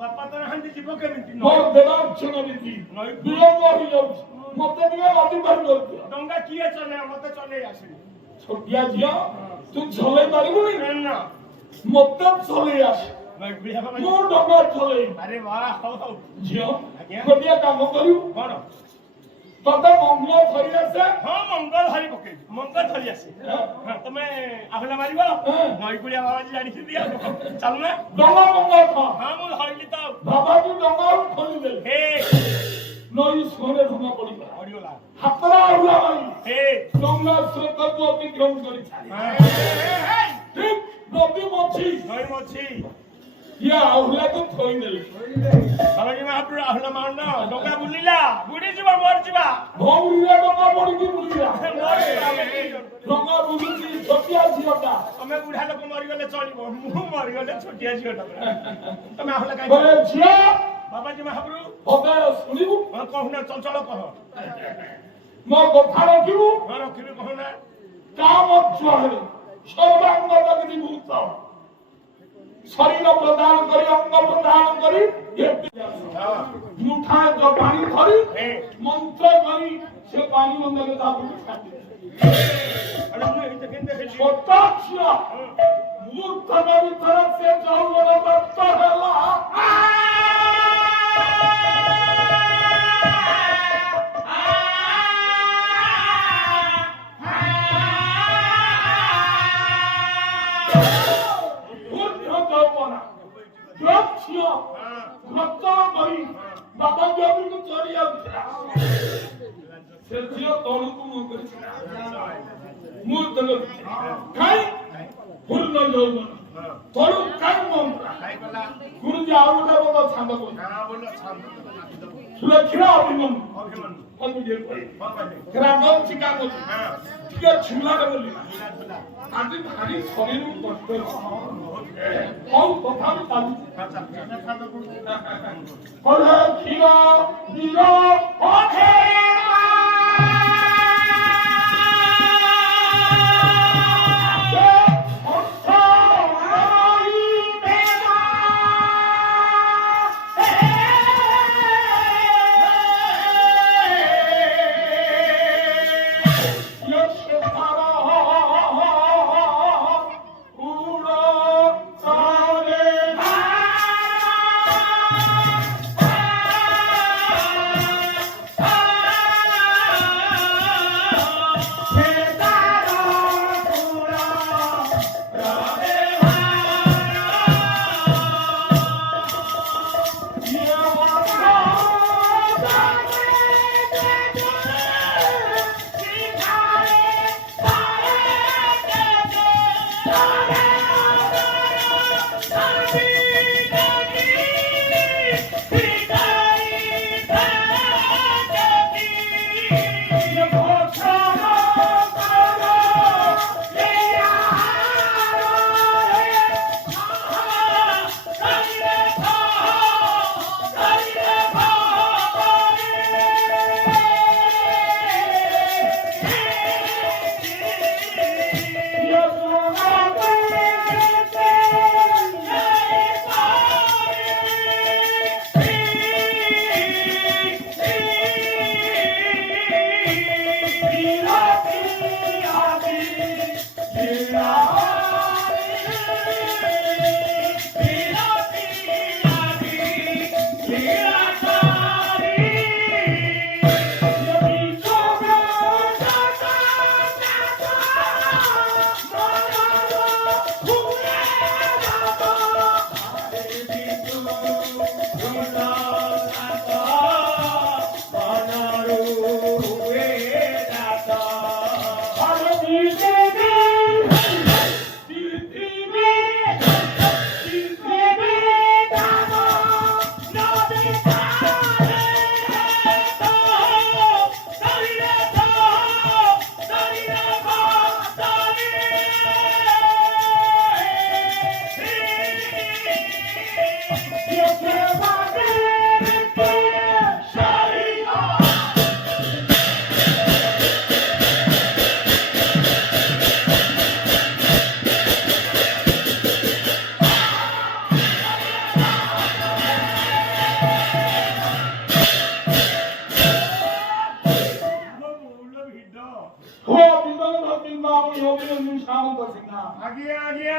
ବାପା ତ ନାହାନ୍ତି ଯିବ କେମିତି ମୋର ଦେବାର୍ଚ୍ଛନ ବିଧି ବିଳମ୍ବ ହେଇଯାଉଛି ମତେ ଟିକେ ଅତିବାହିତ କରିଦିଅ ଡଙ୍ଗା କିଏ ଚଲେଇବ ମତେ ଚଲେଇ ଆସେନି ଛୋଟିଆ ଝିଅ ତୁ ଚଲେଇ ପାରିବୁନି ନା ମତେ ଚଲେଇ ଆସେ ମୁଁ ଡଙ୍ଗା ଚଲେଇ ଆରେ ବାହା ହଉ ହଉ ଝିଅ ଗୋଟିଏ କାମ କରିବୁ କଣ ତତେ ମଙ୍ଗଳ ଧରି ଆସେ ହଁ ମଙ୍ଗଳ ଧରି ପକେଇ ମଙ୍ଗଳ ଧରି ଆସେ ତମେ ଆହୁଲା ମାରିବ ନଈକୁଳିଆ ବାବାଜୀ ଜାଣିଛନ୍ତି ଆଉ ଚାଲୁନା ଡଙ୍ଗା ମଙ୍ଗଳ କହ ହଁ ମୁଁ ଧରିଲି ତ ବାବାଜୀ ଡଙ୍ଗା ଖୋଲିଦେଲେ ହେ ନଈ ସୁଅରେ ଢଙ୍କା ପଡିଗଲା ପଡିଗଲା ହାତର ଆହୁଲା ମାରି ହେ ଡଙ୍ଗା ସ୍ରୋତକୁ ଅତିକ୍ରମ କରି ଠିକ ନଦୀ ମଝି ନଈ ମଝି ଇଏ ଆହୁଲାକୁ ଥୋଇଦେଲେ ବାବାଜୀ ମହାପ୍ରଭୁ ଆହୁଲା ମାରୁନ ଡଙ୍ଗା ବୁଲିଲା ବୁଡିଯିବ ମରିଯିବା ଭଉରୀରେ ଡଙ୍ଗା ପଡିକି ବୁଲିଲା ମରିଯିବା ଡଙ୍ଗା ବୁଲୁଛି ଛୋଟିଆ ଝିଅଟା ତମେ ବୁଢା ଲୋକ ମରିଗଲେ ଚଳିବ ମୁଁ ମରିଗଲେ ଛୋଟିଆ ଝିଅଟା ତମେ ଆହୁଲା କାଇଁ କହିଲେ ଝିଅ ବାବାଜୀ ମହାପ୍ରଭୁ ହୃଦୟ ଶୁଣିବୁ କହୁନା ଚଞ୍ଚଳ କହ ମୋ କଥା ରଖିବୁ ହଁ ରଖିବି କହୁନା କାମ ହେଲେ ସର୍ବାଙ୍ଗ ଜଗତି ଭୂତ ଶରୀର ପ୍ରଦାନ କରି ଅଙ୍ଗ ପ୍ରଦାନ କରି ମୁଠା ପାଣି ଧରି ମନ୍ତ୍ର କରି ସେ ପାଣି ମନ୍ଦାରେ ତାକୁ ଛାଡି ଆରେ ମୁଁ ଏଇଟା କେମିତି ହେଇଛି ଛୋଟ ଝିଅ ମୂର୍ଖ ଭିତରେ ସେ ଯୌବନ ପ୍ରାପ୍ତ ହେଲା ଝିଅ ଭକ୍ତ କରି ବାବା ଜମିକୁ ଚଢି ଯାଉଥିଲା ସେ ଝିଅ ତଳକୁ ମୁହ କରିଥିଲା ମୁଁ ତଳ କାଇଁ ପୂର୍ଣ୍ଣ ଯୌବନ ତଳୁ କାଇଁ ମୁହ ଗୁରୁଜୀ ଆଉ ଗୋଟେ ବଡ ଛାନ୍ଦ ସୁରକ୍ଷା ଅଭିମନ୍ୟୁ ରାଗ ଚିକା ଟିକେ ଝୁଲାରେ ବୋଲି ଆଜି ଭାରି ଶରୀର କଷ୍ଟ ହଉ ତଥାପି ଚାଲିଛି କ୍ଷୀର କ୍ଷୀର ଅଧେ ଆଜ୍ଞା ଆଜ୍ଞା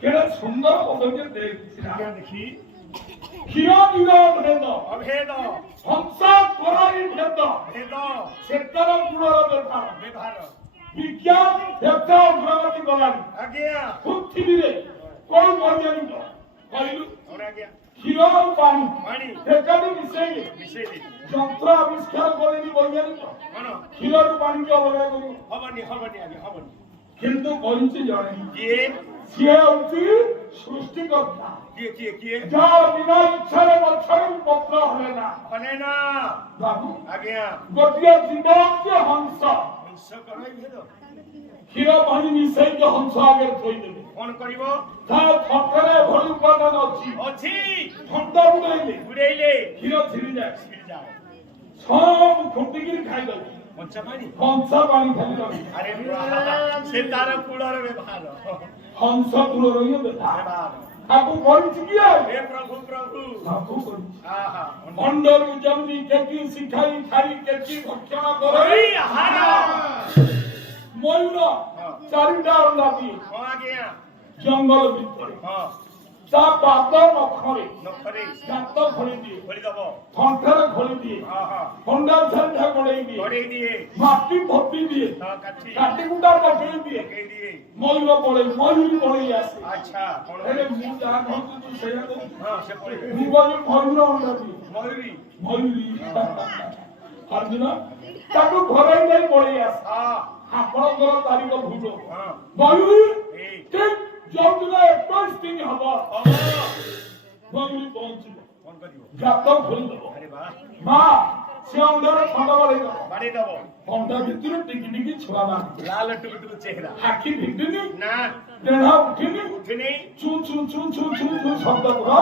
କେଡ଼େ ସୁନ୍ଦର ପଦକେ ଦେଖିଥିଲା ଆଜ୍ଞା ଦେଖି କ୍ଷୀର ନୀଳ ଭେଦ ଅଭେଦ ହଂସ କୋରାରୀ ଭେଦ ଭେଦ ସେତର ଗୁଣର ବ୍ୟବହାର ବ୍ୟବହାର ବିଜ୍ଞାନ ଏତେ ଅଗ୍ରଗତି କଲାଣି ଆଜ୍ଞା ପୃଥିବୀରେ କୋଉ ବୈଜ୍ଞାନିକ କହିଲୁ କଣ ଆଜ୍ଞା କ୍ଷୀର ଆଉ ପାଣି ପାଣି ଏକାଠି ମିଶେଇଲେ ମିଶେଇଲି ଯନ୍ତ୍ର ଆବିଷ୍କାର କରିନି ବୈଜ୍ଞାନିକ କଣ କ୍ଷୀରରୁ ପାଣିକି ଅଲଗା କରିବ ହବନି ହବନି ଆଜ୍ଞା ହବନି କିନ୍ତୁ କରିଛି ଜଣେ କିଏ ସିଏ ହଉଛି ସୃଷ୍ଟିକର୍ତ୍ତା କିଏ କିଏ କିଏ ଯାହା ବିନା ଇଚ୍ଛାରେ ଗଛରୁ ପତ୍ର ହଲେ ନା ହନେ ନା ବାବୁ ଆଜ୍ଞା ଗୋଟିଏ ଜୀବ ଯେ ହଂସ ହଂସ କଣ ଭେଦ କ୍ଷୀର ପାଣି ମିଶେଇକି ହଂସ ଆଗରେ ଥୋଇଦେବେ କଣ କରିବ ତା ଥଣ୍ଡାରେ ଭଳି ଉପାଦାନ ଅଛି ଅଛି ଥଣ୍ଡା ବୁଡେଇଲେ ବୁଡେଇଲେ କ୍ଷୀର ଛିଡ଼ିଯାଏ ଛିଡ଼ିଯାଏ ସବୁ ଖୁଣ୍ଟିକିରି ଖାଇଦେବେ କଞ୍ଚା ପାଣି କଂସା ପାଣି ଖାଲି ରଖିବେ ଆରେ ବାହା, ସେ ତାର କୂଳର ବ୍ୟବହାର ହଂସ କୂଳର ହିଁ ବ୍ୟବହାର ବ୍ୟବହାର ତାକୁ କରିଛି କିଏ ହେ ପ୍ରଭୁ ପ୍ରଭୁ ଭାବ କରି ଆହା ମଣ୍ଡରୁ ଯେମିତି କେକି ଶିଖାଇ ଖାଇ କେକି ଭକ୍ଷଣ କରେ ଏଇ ଆହାର ମୟୂର ଚାରିଟା ଅଣ୍ଡା ଦିଏ ହଁ ଆଜ୍ଞା ଜଙ୍ଗଲ ଭିତରେ ହଁ ତା ପାଦ ନଖରେ ନଖରେ ଗାତ ଖୋଳି ଦିଏ ଖୋଲି ଦବ ଥଣ୍ଟରେ ଖୋଳି ଦିଏ ଆହା ହଣ୍ଡା ଝାଣ୍ଡା ଗୋଳେଇ ଦିଏ ଗଡେଇ ଦିଏ ମାଟି ଭର୍ତ୍ତି ଦିଏ କାଠି କାଟି କୁଟା ପକେଇ ଦିଏ ପକେଇ ଦିଏ ମୟୂର ପଳେଇ ମୟୂରୀ ପଳେଇ ଆସେ ଆଚ୍ଛା କଣ ହେଲେ ମୁଁ ଯାହା କହୁଛି ତୁ ସେଇଆ କହୁଛୁ ହଁ ସେ ପଳେଇ ମୁଁ କହିଲି ମୟୂର ଅଣ୍ଡା ଦିଏ ମୟୁରୀ ମୟୂରୀ ଅର୍ଜୁନ ତାକୁ ଘରେଇ ନେଇ ପଳେଇ ଆସେ ହଁ ଆପଣଙ୍କର ତାରିଖ ଭୁଲ ହଁ ମୟୂରୀ ଏଇ ଠିକ ଯୋଉଦିନ 21 ଦିନ ହବ ମୟୂରୀ ପହଞ୍ଚିବ କଣ କରିବ ଗାତ ଖୋଲିଦବ ଆରେ ବାଃ ମା ସେ ଅଣ୍ଡାରେ ଖଣ୍ଡ ବଢେଇ ଦବ ବାଡେଇ ଦବ ଅଣ୍ଡା ଭିତରୁ ଟିକି ଟିକି ଛୁଆ ବାହାରିବ ଲାଲ ଟୁକୁଟୁକୁ ଚେହେରା ଆଖି ଫିଟିନି ନା ଦେହ ଉଠିନି ଉଠିନି ଚୁ ଚୁ ଚୁ ଚୁ ଚୁ ଚୁ ଶବ୍ଦ କର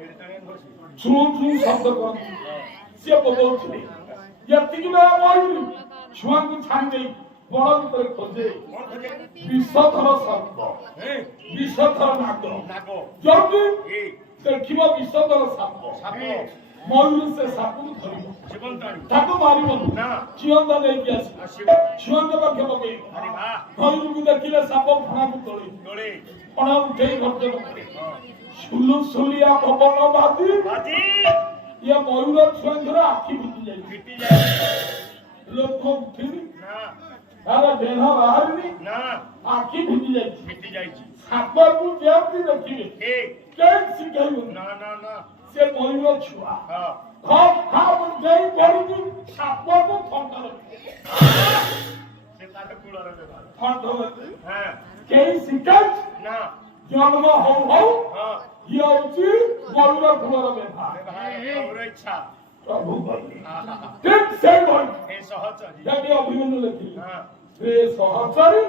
ଏଡେ ଟାଣି ବସି ଚୁ ଚୁ ଶବ୍ଦ କର ସିଏ ପକଉଥିଲେ ଯେତିକି ବେଳେ ମୟୂରୀ ଛୁଆଙ୍କୁ ଛାଡ଼ି ଦେଇ ବଣ ଭିତରେ ଖୋଜେ କଣ ଖୋଜେ ବିଷଧର ସର୍ପ ଏ ବିଷଧର ନାଗ ନାଗ ଯୋଉଠି ଏଇ ଦେଖିବ ବିଷଧର ସାପ ସାପ ମୟୂରୀ ସେ ସାପକୁ ଧରିବ ଜୀବନ୍ତାଣୀ ତାକୁ ମାରିବନି ନା ଚିଅନ୍ତା ନେଇକି ଆସିବ ଆସିବ ଛୁଆଙ୍କ ପାଖେ ପକେଇବ ଆରେ ବାଃ ମୟୂରକୁ ଦେଖିଲେ ସାପ ଫଣାକୁ ତୋଳେ ଦୋଳେ ଫଣା ଉଠେଇ ଗର୍ଜନ କରେ ହଁ ସୁଲୁ ସୁଲିଆ ପବନ ବାଜି ବାଜି ଇଏ ମୟୂର ଛୁଆଙ୍କର ଆଖି ଫିଟି ଯାଇଛି ଫିଟି ଯାଏ ଲୋକ ଉଠିନି ନା ତାର ଦେହ ବାହାରିନି ନା ଆଖି ଫିଟି ଯାଇଛି ଫିଟି ଯାଇଛି ସାପକୁ ଯେମିତି ଦେଖିବେ ଏ କେହି ଶିଖେଇବନି ନା ନା ନା ସେ ମୟୂର ଛୁଆ ହଁ ଖପ ଖାପ ଦେଇ ପଡିକି ସାପକୁ ଥଣ୍ଡା ରଖିବେ ସେ ତାର କୂଳରେ ବ୍ୟବହାର ଥଣ୍ଡା ହଁ କେହି ଶିଖାଇଛି ନା ଜନ୍ମ ହଉ ହଉ ହଁ ଇଏ ହଉଛି ମୟୂର ଫୁଲର ବ୍ୟବହାର ବ୍ୟବହାର ପ୍ରଭୁର ଇଚ୍ଛା ପ୍ରଭୁ କହିଲେ ଆହା ଠିକ ସେଇଭଳି ଏ ସହଚରୀ ଯଦି ଅଭିମନ୍ୟୁ ଲେଖିଲେ ହଁ ସେ ସହଚରୀ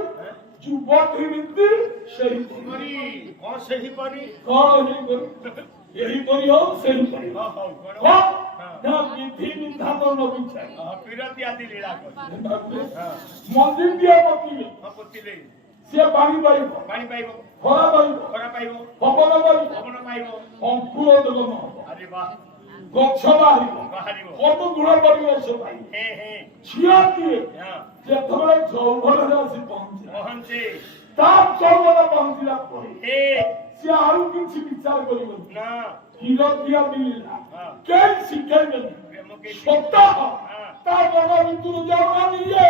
ଯୁବତୀ ନୀତି ସେହିପରି କଣ ସେହିପରି କଣ ଏହିପରି ଏହିପରି ହଉ ସେହିପରି ହଁ ହଉ କଣ ନା ବିଧି ବିଧାନ ନ ବିଚାରି ହଁ ବିରତି ଆଦି ଲୀଳା କରି ହଁ ମନ୍ଦିର ଦିଆ ପକେଇଲେ ହଁ ପୋତିଲେ ସିଏ ପାଣି ପାଇବ ପାଣି ପାଇବ ଖରା ପାଇବ ଖରା ପାଇବ ପବନ ପାଇବ ପବନ ପାଇବ ଅଙ୍କୁର ଦେବନ ହବ ଆରେ ବାଃ ଗଛ ବାହାରିବ ବାହାରିବ ଅନୁକୂଳ ପରିବେଶ ପାଇବ ହେ ହେ ଝିଅ କିଏ ହଁ ଯେତେବେଳେ ଯୌବନରେ ଆସି ପହଞ୍ଚିଲା ପହଞ୍ଚେ ତା ଯୌବନ ପହଞ୍ଚିଲା ପରେ ହେ ସିଏ ଆଉ କିଛି ବିଚାର କରିବନି ନା କ୍ଷୀର ଦିଆ ମିଳିଲା ହଁ କେହି ଶିଖେଇବେନି ପ୍ରେମ କେହି ସପ୍ତାହ ହଁ ତା ମନ ଭିତରୁ ଜନ୍ମ ନିଏ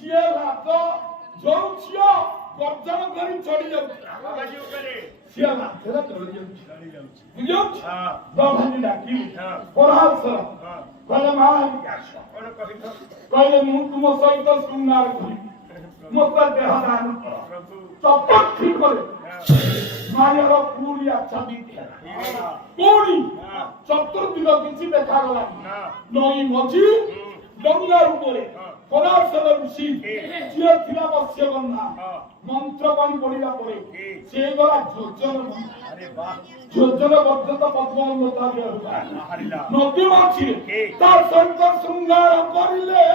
ସିଏ ରାତ ଯୋଉ ଝିଅ ଗର୍ଜନ କରି ଚଢି ଯାଉଥିଲା ବାବାଜୀ ଉପରେ ସିଏ ରାତିରେ ଚଢି ଯାଉଛି ଚଳି ଯାଉଛି ବୁଝିଯାଉଛି ହଁ ବ୍ରହ୍ମାଣ୍ଡି ଡାକିଲି ହଁ ପରାଶର ହଁ କହିଲେ ମା ଆସ କଣ କହିଲ କହିଲେ ମୁଁ ତୁମ ସହିତ ଶୃଙ୍ଗାର କରିବି ମୋତେ ଦେହ ଦାନ କର ପ୍ରଭୁ ଚତୁର୍ଥୀ କରେ ହଁ ମାୟାର ପୁରୀ ଆଚ୍ଛାଦି ହଁ ପୁଣି ହଁ ଚତୁର୍ଦିଗ କିଛି ଦେଖାଗଲାନି ନା ନଈ ମଝି ଗଙ୍ଗା ଉପରେ ପରାଶର ଋଷି ଯିଏ ଥିଲା ମତ୍ସ୍ୟଗନ୍ଧା ହଁ ମନ୍ତ୍ର ପାଣି ପଡିଲା ପରେ ସେ ଗଲା ଯୋଜନ ବନ୍ଧା ଆରେ ବାଃ ଯୋଜନ ପର୍ଯ୍ୟନ୍ତ ପଦ୍ମବନ୍ଧ ବାହାରିଲା ନଦୀ ମଝିରେ ତା ସହିତ ଶୃଙ୍ଗାର କରିଲେ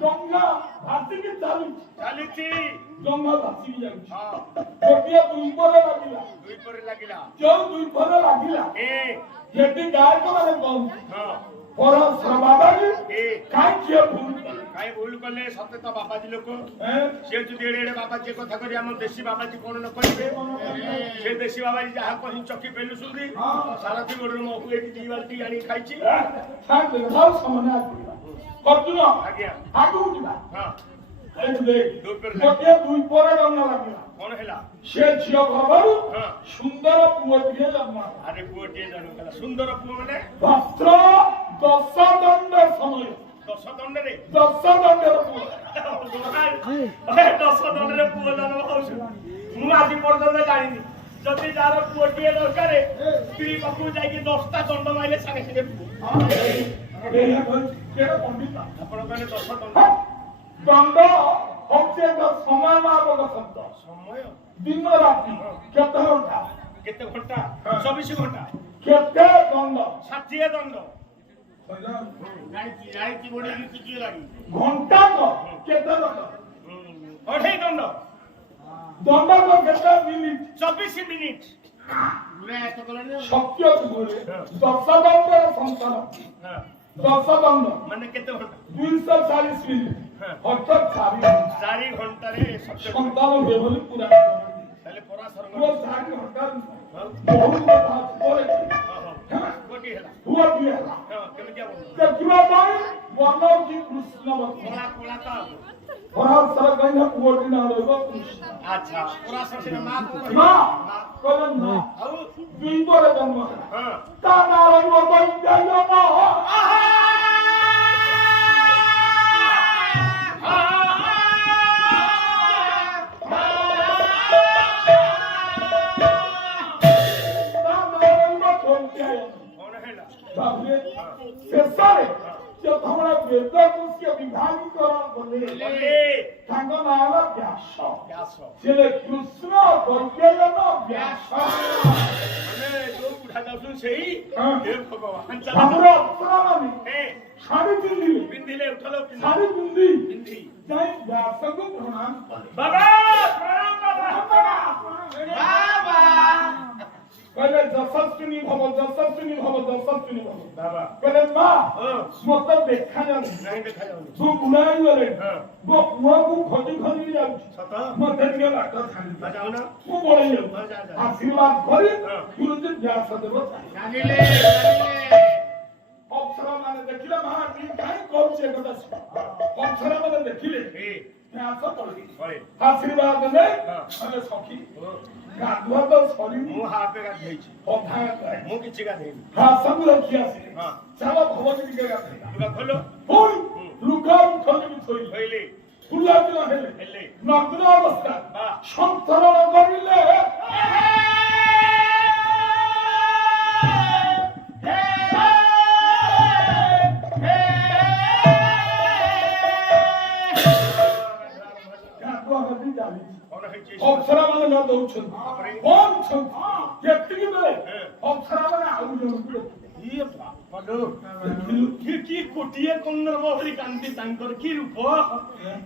ଗଙ୍ଗା ଭାସିକି ଚାଲୁଛି ଚାଲିଛି ଗଙ୍ଗା ଭାସିକି ଯାଉଛି ହଁ ଗୋଟିଏ ଦୁଇପରେ ଲାଗିଲା ଦୁଇ ପରେ ଲାଗିଲା ଯୋଉ ଦୁଇପରେ ଲାଗିଲା ଏ ସେଠି ଗାୟକ ମାନେ କହନ୍ତି ହଁ ପରାଶର ବାବାଜୀ ଏ କାହିଁକି ଭୁଲ କଲେ କାଇଁ ଭୁଲ କଲେ ସତେ ତ ବାବାଜୀ ଲୋକ ଏଁ? ସେ ଯଦି ଏଡେ ଏଡେ ବାବାଜୀ କଥା କରି ଆମ ଦେଶୀ ବାବାଜୀ କଣ ନ କରିବେ ସେ ଦେଶୀ ବାବାଜୀ ଯାହା କହି ଚକି ପେଲୁଛନ୍ତି ସାରଥି ଗୋଡରୁ ମହୁ ଏଠି ଦି ବାଲ୍ଟି ଆଣି ଖାଇଛି ଛାଡି ଦେବେ, ଆଉ ସମାନେ ଆସିବା। ଅର୍ଜୁନ ଆଜ୍ଞା ଆଗକୁ ଯିବା ହଁ ଏଠି ଦେଖ, ଦୁଇପରେ ଗୋଟିଏ ଦୁଇପରେ ଡଙ୍ଗା ଲାଗିଲା କଣ ହେଲା ସେ ଝିଅ ଗର୍ଭରୁ ହଁ ସୁନ୍ଦର ପୁଅଟିଏ ଜନ୍ମ ହେଲା। ଆରେ ପୁଅଟିଏ ଜନ୍ମ ସୁନ୍ଦର ପୁଅ ମାନେ ମାତ୍ର 10 ଦଣ୍ଡ ସମୟ 10 ଦଣ୍ଡରେ 10 ଦଣ୍ଡର ପୁଅ 10 ଦଣ୍ଡରେ ପୁଅ ଜନ୍ମ ହଉଛି ମୁଁ ଆଜି ପର୍ଯ୍ୟନ୍ତ ଜାଣିନି ଯଦି ଯାହାର ପୁଅଟିଏ ଦରକାର ସ୍ତ୍ରୀ ପାଖକୁ ଯାଇକି 10ଟା ଦଣ୍ଡ ମାଇଲେ ସାଙ୍ଗେ ସାଙ୍ଗେ ପୁଅ କେଡେ ପଣ୍ଡିତ ଆପଣ କହିଲେ 10 ଦଣ୍ଡ ଦଣ୍ଡ হচ্ছে তো সময় মাপক শব্দ ସମୟ দিন রাতি কেতে ঘন্টা କେତେ ଘଣ୍ଟା 24 ଘଣ୍ଟା কেতে দণ্ড 60 ଦଣ୍ଡ ଜାଣିଛି ବଢେଇକି ଟିକିଏ ଲାଗି ঘন্টা কেতে দণ্ড ଅଢ଼େଇ ଦଣ୍ଡ দণ্ড কেতে মিনিট 24 ମିନିଟ ପୁରା ଏତ କଲାଣି শক্তি বলে 10 দণ্ডের সন্তান 10 দণ্ড ମାନେ କେତେ ଘଣ୍ଟା 240 মিনিট অর্থাৎ 4 ଘଣ୍ଟାରେ ସତ୍ୟ সন্তান হবে বলে পুরা ତାହେଲେ ପରାଶର পুরো 4 ঘন্টা ବହୁତ କଥା পরে ଗୋଟିଏ ହେଲା ହୁଅ ଦିଏ ହେଲା କେମିତିଆ ବন্ধ ଦେଖିବା ପାଇଁ ମନ କି କୃଷ୍ଣ ଭକ୍ତ କଳା କଳା ତ ପରାଶର କହିଲେ ପୁଅଟି ନା ରହିବ କୃଷ୍ଣ ଆଚ୍ଛା ପରାଶର ସିନା ମା ମା କହିଲେ ନା ଆଉ ଦୁଇ ପରେ ଜନ୍ମ ହେଲା ହଁ ତା ନାଁ ରହିବ ଦୈତ୍ୟାୟନ କଣ ହେଲା ତାପରେ ଶେଷରେ ଯେତେବେଳେ ବେଦକୁ ସିଏ ବିଭାଗୀକରଣ କଲେ ବଲେ ତାଙ୍କ ନାଁ ହେଲା ବ୍ୟାସ ବ୍ୟାସ ସେ କୃଷ୍ଣ ଦୈତ୍ୟାୟନ ବ୍ୟାସ ମାନେ ଯୋଉ ବୁଢା ଯାଉଛୁ ସେଇ ହଁ। ହେ ଭଗବାନ ତାପରେ ଅପ୍ସରାମାନେ ହେ ଶାଢୀ ପିନ୍ଧିଲେ ପିନ୍ଧିଲେ ଉଠଲ ଶାଢୀ ପିନ୍ଧି ପିନ୍ଧି ଯାଇ ବ୍ୟାସଙ୍କୁ ପ୍ରଣାମ କଲେ ବାବା ପ୍ରଣାମ ବାବା କହିଲେ ଯଶସ୍ୱିନୀ ଭବ ଯଶସ୍ୱିନୀ ଭବ ଯଶସ୍ୱିନୀ ଭବ ବାବା କହିଲେ ମା ହଁ ମତେ ଦେଖାଯାଉନି ନାହିଁ ଦେଖାଯାଉନି ତୁ ବୁଢା ହେଇଗଲେ ହଁ ମୋ ପୁଅକୁ ଖୋଜି ଖୋଜି ଯାଉଛି ସତ ମତେ ଟିକେ ବାଟ ଛାଡି ବା ଯାଉନ ମୁଁ ପଳେଇ ହଁ, ଯା, ଯାଉଛି ଯା। ଆଶୀର୍ବାଦ କରି ହଁ। ଗୁରୁଜୀ ବ୍ୟାସ ଦେବ ଜାଣିଲେ ଅପ୍ସରା ମାନେ ଦେଖିଲେ ମା କାହିଁ କହୁଛି ଏକଥା ଅପ୍ସରା ମାନେ ଦେଖିଲେ ଏ ବ୍ୟାସ ପଳେଇ ପଳେ ଆଶୀର୍ବାଦ ଦେଲେ ହଁ। କହିଲେ ସଖୀ ଓ, ଗାଧୁଆ ତ ସରିନି ମୁଁ ହାପେ ଗାଧେଇଛି ଅଧା ମୁଁ କିଛି ଗାଧେଇନି ହାସକୁ ରଖି ଆସିଲେ ହଁ ଚାଲ ଭବନ ଟିକେ ଗାଧେଇବା ଲୁଗା ଖୋଲ ପୁଣି ଲୁଗା ଉଠଲି ଥୋଇଲେ କହିଲେ ଫୁଲା ଦିନ ହେଲେ ହେଲେ ନଗ୍ନ ଅବସ୍ଥା ହଁ। ସନ୍ତରଣ କରିଲେ ଗାଧୁଆ ଗାଧି ଚାଲିଛି କଣ ହେଇଛି ଅପ୍ସରା ମାନେ ନ ଦଉଛନ୍ତି କଣ ଯେତିକି ବେଳେ ଅପ୍ସରା ମାନେ ଆଉ ଜଣଙ୍କୁ ଦେଖିଲେ ଇଏ ବାପଲୋ କି କୋଟିଏ କନ୍ନର ଭଳି କାନ୍ତି ତାଙ୍କର କି ରୂପ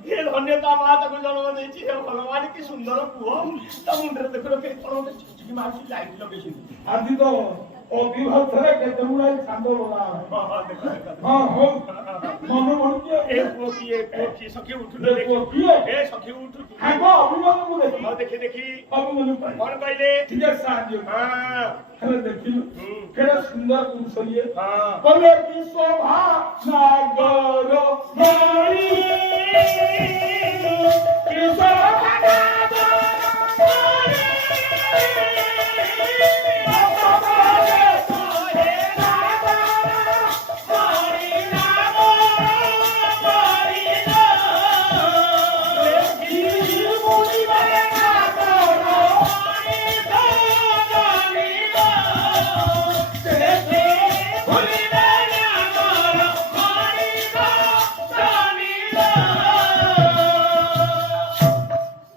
ଏ ଧନ୍ୟ ତା ମା ତାକୁ ଜନ୍ମ ଦେଇଛି ହେ ଭଗବାନ କି ସୁନ୍ଦର ପୁଅ ତା ମୁଣ୍ଡରେ ଦେଖୁନ କେ କଣ ଗୋଟେ ଚିକିଚିକି ମାରୁଛି ଲାଇଟ୍ ଲଗେଇଛନ୍ତି ଆଜି ତ ଅବିଭକ୍ତରେ କେତେ ଗୁଡ଼ାଏ ଚାନ୍ଦ ବୋଲା ଦେଖ ହଁ ହଉ ମନେ ପଡୁଛି ଏ ପୁଅ କି ସଖୀ ଉଠୁଛୁ ଏ ପୁଅ କିଏ? ଏ ସଖୀ ଉଠୁଛୁ ଆଗ ଅଭିମାନକୁ ଦେଖି ଆଉ ଦେଖି ଦେଖି ଅଭିମାନ ପାଇଁ କଣ କହିଲେ ଟିକେ ସାହାଯ୍ୟ କର। ହଁ ହେଲେ ଦେଖିଲୁ କେଡ଼େ ସୁନ୍ଦର ପୁରୁଷ ଇଏ ହଁ କହିଲେ କି ଶୋଭା ନାଗର ନାରୀ କି ଶୋଭା ନାଗର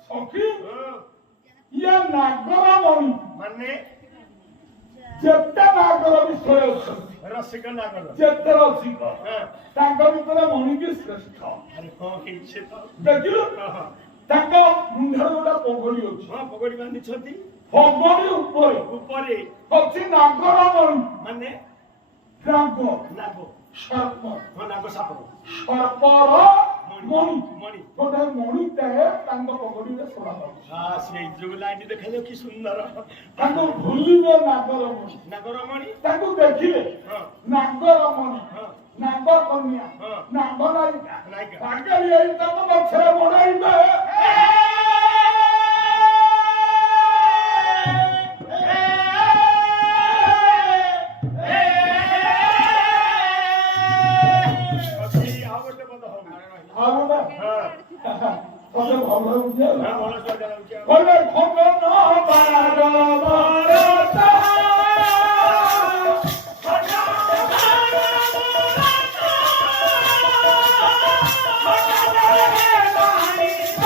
ସଖୀ ଇଏ ନାଗର ମଣି ମାନେ ଯେତେ ନାଗର ବିଷୟ ଅଛନ୍ତି ରସିକ ନାଗର ଯେତେ ରସିକ ହଁ ତାଙ୍କ ଭିତରେ ମଣିକି ଶ୍ରେଷ୍ଠ ଆରେ କଣ ହେଇଛି ତ ଦେଖିଲୁ ହଁ ହଁ ତାଙ୍କ ମୁଣ୍ଡରେ ଗୋଟେ ପଗଡି ଅଛି ହଁ ପଗଡି ବାନ୍ଧିଛନ୍ତି ପଗଡି ଉପରେ ଉପରେ ଅଛି ନାଗର ମଣି ମାନେ ନାଗ ନାଗ ସର୍ପ ହଁ ନାଗ ସାପ ସର୍ପର ମଣି ମଣି ଗୋଟେ ମଣିଟାଏ ତାଙ୍କ ପଗଡିରେ ଶୋଭା ପାଉଛି ହଁ ସେଇ ଯୋଉ ଲାଇଟ୍ ଦେଖାଯାଉ କି ସୁନ୍ଦର ତାଙ୍କୁ ଭୁଲିବେ ନାଗର ମଣି ନାଗର ମଣି ତାଙ୍କୁ ଦେଖିଲେ ହଁ ନାଗର ମଣି ହଁ ନାଗ କନ୍ୟା ହଁ ନାଗ ନାୟିକା ନାୟିକା। ପାଗଳି ଏଇ ତାଙ୍କ ପଛରେ ବଢାଇବେ ଅଛି ଆଉ ଗୋଟେ ପଦ ହଉ ଆଉ ଗୋଟେ ହଁ ତତେ ଭଲ ବୁଝିଗଲା ହଁ ଭଲ ସୁଆଦ ଲାଗୁଛି ଆଉ କହିଲେ ଖଗନ ବାର ବରତା Bye.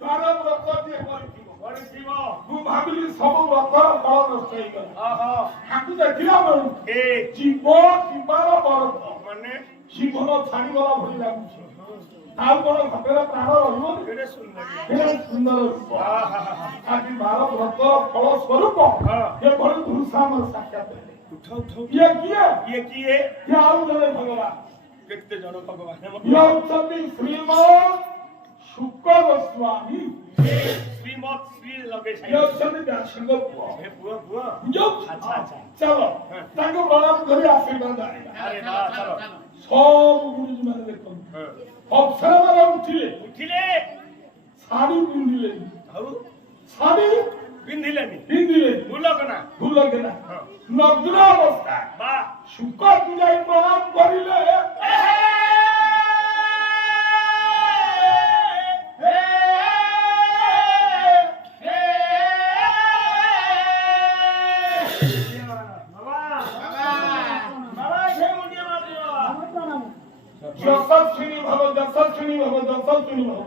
ତାର ବ୍ରତ ଯିଏ କରିଥିବ କରିଥିବ ମୁଁ ଭାବିଲି ସବୁ ବ୍ରତର ଫଳ ନଷ୍ଟ ହେଇଗଲା ଓହୋ ତାକୁ ଦେଖିଲା ବେଳୁ ଏ ଜୀବ ଯିବାର ବରତ ମାନେ ଜୀବନ ଛାଡ଼ିଗଲା ଭଳି ଲାଗୁଛି ଆଉ କଣ ଘଟରେ ପ୍ରାଣ ରହିବ କେଡ଼େ ସୁନ୍ଦର କେତେ ସୁନ୍ଦର ରୂପ ଆଜି ବାର ବ୍ରତର ଫଳ ସ୍ୱରୂପ ଏଭଳି ପୁରୁଷ ଆମର ସାକ୍ଷାତ ହେଲେ ଉଠ ଉଠ ଇଏ କିଏ ଇଏ କିଏ ଇଏ ଆଉ ଜଣେ ଭଗବାନ କେତେ ଜଣ ଭଗବାନ ଇଏ ହଉଛନ୍ତି ଶ୍ରୀମଦ୍ ଶୁକ ଗୋସ୍ୱାମୀ ଶ୍ରୀମତ୍ ଶ୍ରୀ ଲଗେଇ ଇଏ ସାଇ ହଉଛନ୍ତି ବ୍ୟାସଙ୍କ ପୁଅ ଏ ପୁଅ ପୁଅ ଯୋଉ ଆଚ୍ଛା ଆଚ୍ଛା ଚାଲ ତାଙ୍କୁ ପ୍ରଣାମ କରି ଆଶୀର୍ବାଦ ଆଣିବା ଆରେ ବା ଚାଲ ସବୁ ଗୁରୁଜୀ ମାନେ ଦେଖନ୍ତୁ ଅପ୍ସରା ମାନେ ଉଠିଲେ ଉଠିଲେ ଶାଢୀ ପିନ୍ଧିଲେ ଆଉ ଶାଢୀ ପିନ୍ଧିଲେନି ପିନ୍ଧିଲେ ଭୁଲକନା ଭୁଲ କେନା ନଗ୍ନ ଅବସ୍ଥା ବା ଶୁକ ପୂଜାଇ ପ୍ରଣାମ କରିଲେ যশস্বিনী ভব যশস্বিনী ভব যশস্বিনী ভব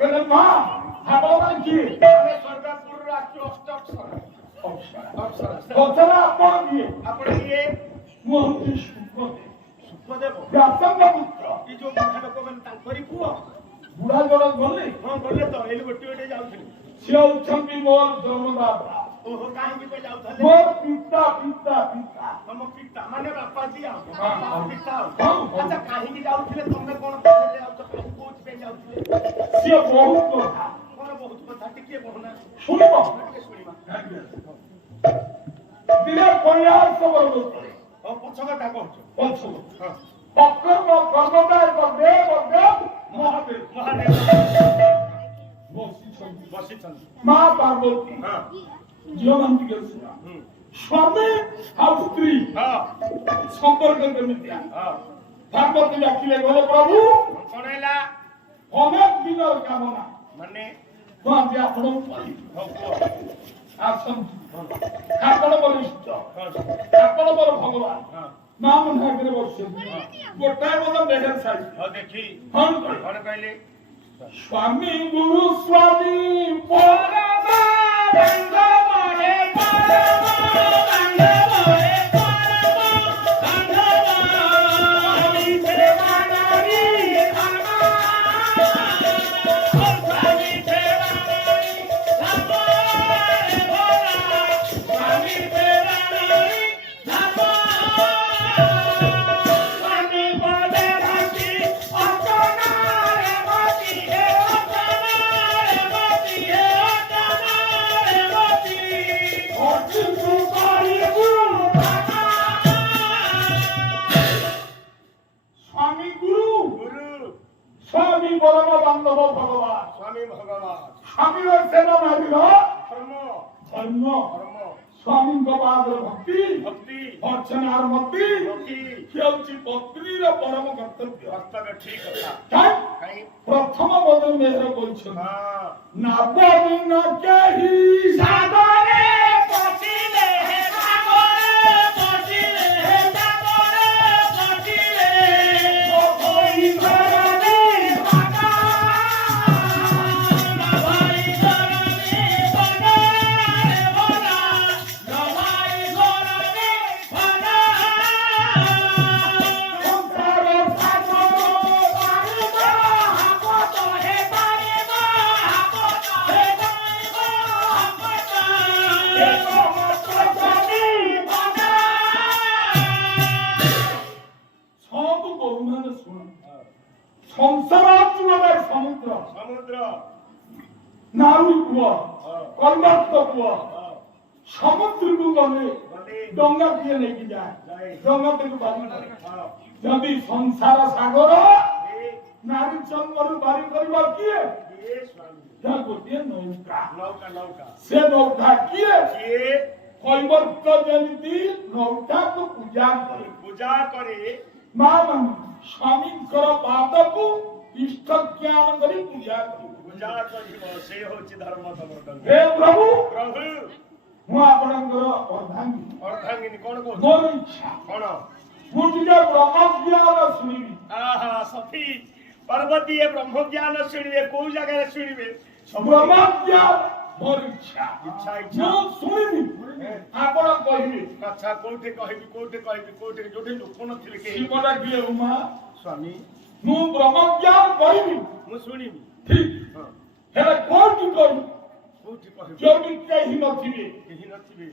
কেন মা আপনার কি ଆମେ ସ୍ୱର୍ଗପୁରରୁ ଆସିଛୁ ଅଷ୍ଟଅପ୍ସରା বচনা আপন দিয়ে ଆପଣ ଇଏ ମୁଁ ହଉଛି ଶୁକଦେବ ସୁଖଦେବ ବ୍ୟାସଙ୍କ ପୁତ୍ର ଏ ଯୋଉ ବୁଢା ଲୋକମାନେ ତାଙ୍କରି ପୁଅ ବୁଢା ଜଣ ଗଲେ ହଁ ଗଲେ ତ ଏଇଠି ଗୋଟିଏ ଗୋଟିଏ ଯାଉଥିଲେ ସିଏ ହଉଛନ୍ତି ମୋର ଜନ୍ମଦାତା ଓହୋ କାହିଁକି ପାଇଁ ଯାଉଥିଲେ ମୋର ପିତା ପିତା ପିତା ତମ ପିତା ମାନେ ବାପାଜୀ ଆଉ ହଁ। ପିତା ଆଉ ହଁ। ଆଚ୍ଛା କାହିଁକି ଯାଉଥିଲେ ତମେ କଣ ପଚାରିଲେ ଯାଉଛ କାହିଁକି କୋଉଥିପାଇଁ ଯାଉଥିଲେ ସିଏ ବହୁତ କଥା କଣ ବହୁତ କଥା ଟିକେ କହୁନା ଶୁଣିବ ଟିକେ ଶୁଣିବା ଦିନେ ପ୍ରୟାସ ବର୍ଗ କରେ ହଉ ପଛ କଥା କହୁଛ ପଛକୁ ହଁ ଅକର୍ମ କର୍ମଟା ଏକ ଦେବ ଦେବ ମହାଦେବ ମହାଦେବ ବସିଛନ୍ତି ବସିଛନ୍ତି ମା ପାର୍ବତୀ ହଁ ଝିଅମାନେ ଟିକେ ଶୁଣ ହୁଁ ସ୍ୱାମୀ ଆଉ ସ୍ତ୍ରୀ ହଁ ସମ୍ପର୍କ କେମିତିଆ ହଁ ପାର୍ବତୀ ଡାକିଲେ ଗଲେ ପ୍ରଭୁ କଣ ହେଲା ଅନେକ ଦିନର କାମନା ମାନେ ମୁଁ ଆଜି ଆପଣଙ୍କୁ କହିବି ହଉ କୁହ ଆସନ୍ତୁ ଆପଣ ମୋର ଇଷ୍ଟ ହଁ ଆପଣ ମୋର ଭଗବାନ ହଁ ମା ମନ ଆଗରେ ବସିଛନ୍ତି ଗୋଟାଏ ମନ ମେହେର ସାଇ ହଉ ଦେଖି କଣ କହିଲେ କଣ କହିଲେ ସ୍ୱାମୀ ଗୁରୁ ସ୍ୱାମୀ ପରମାନନ୍ଦମୟ স্বামী গুরু গুরু স্বামী পরম বান্ধব ভগবান স্বামী ভগবান স্বামীর সেবা নারীর ধর্ম ধর্ম ধর্ম স্বামীଙ୍କ ପାଦର ଭକ୍ତି ভক্তি ଅର୍ଚ୍ଚନାର ଭକ୍ତି ভক্তি ସେ ହେଉଛି ପତ୍ନୀର ପରମ କର୍ତ୍ତବ୍ୟ ବାସ୍ତବ ଠିକ କଥା କାହିଁ କାହିଁ ପ୍ରଥମ ବୋଧ ମେହର କହିଛନ୍ତି ହଁ ନାବଦିନ କେହି ସାଗରେ ପଶିଲେ ସାଗରେ ପଶିଲେ ସାଗରେ ପଶିଲେ ହୋଇ ଧରଣୀ ଭାଗା ଭାଇ ଧରଣୀ ଭଗାରେ ଭଗା ଭାଇ ଧରଣୀ ଭଗା ସଂସାର ସାଗର ପାରିବ ହାପତ ହେ ପାରିବ ହାପତ ହେ ପାରିବ ହାପତ ହେ ସମତନି ଭଗା ସବୁ ବହୁମାନେ ଶୁଣ ସଂସାର ହେଉଛି ଗୋଟେ ସମୁଦ୍ର ସମୁଦ୍ର ନାଉରୀ ପୁଅ ହଁ କର୍ମାର୍ଥ ପୁଅ ହଁ ସମୁଦ୍ରକୁ ଗଲେ ଗଲେ ଡଙ୍ଗା କିଏ ନେଇକି ଯାଏ ଯାଏ ଡଙ୍ଗା ତାକୁ ବାରି କରେ ହଁ ଯଦି ସଂସାର ସାଗର ଏ ନାରୀ ଜନ୍ମରୁ ବାରି କରିବା କିଏ କିଏ ସ୍ୱାମୀ ଯା ଗୋଟିଏ ନୌକା ନୌକା ନୌକା ସେ ନୌକା କିଏ କିଏ କୈବର୍ତ୍ତ ଯେମିତି ନୌକାକୁ ପୂଜା କରେ ପୂଜା করে ମା ମାନେ ସ୍ୱାମୀଙ୍କର ପାଦକୁ ଇଷ୍ଟ ଜ୍ଞାନ କରି ପୂଜା କରିବ ପୂଜା କରିବ ସେ ହଉଛି ଧର୍ମ ତମର ହେ ପ୍ରଭୁ ପ୍ରଭୁ ମୁଁ ଆପଣଙ୍କର ଅର୍ଦ୍ଧାଙ୍ଗୀ ଅର୍ଦ୍ଧାଙ୍ଗିନୀ କଣ କହୁଛ ମୋର ଇଚ୍ଛା କଣ ମୁଁ ଟିକେ ବ୍ରହ୍ମ ଜ୍ଞାନ ଶୁଣିବି ଆହା ସତୀ ପାର୍ବତୀ ଏ ବ୍ରହ୍ମଜ୍ଞାନ ଶୁଣିବେ କୋଉ ଜାଗାରେ ଶୁଣିବେ ବ୍ରହ୍ମଜ୍ଞାନ ମୋର ଇଚ୍ଛା ଇଚ୍ଛା ଇଚ୍ଛା ମୁଁ ଶୁଣିବି ଆପଣ କହିବେ ଆଚ୍ଛା କୋଉଠି କହିବି କୋଉଠି ଯୋଉଠି ଲୋକ ନଥିଲେ କେହି ଶିବ ଡାକିଲେ ଉମା ସ୍ୱାମୀ ମୁଁ ବ୍ରହ୍ମଜ୍ଞାନ କହିବି ମୁଁ ଶୁଣିବି ଠିକ ହଁ ହେଲେ କୋଉଠି କହିବି କୋଉଠି କହିବି ଯୋଉଠି କେହି ନଥିବେ କେହି ନଥିବେ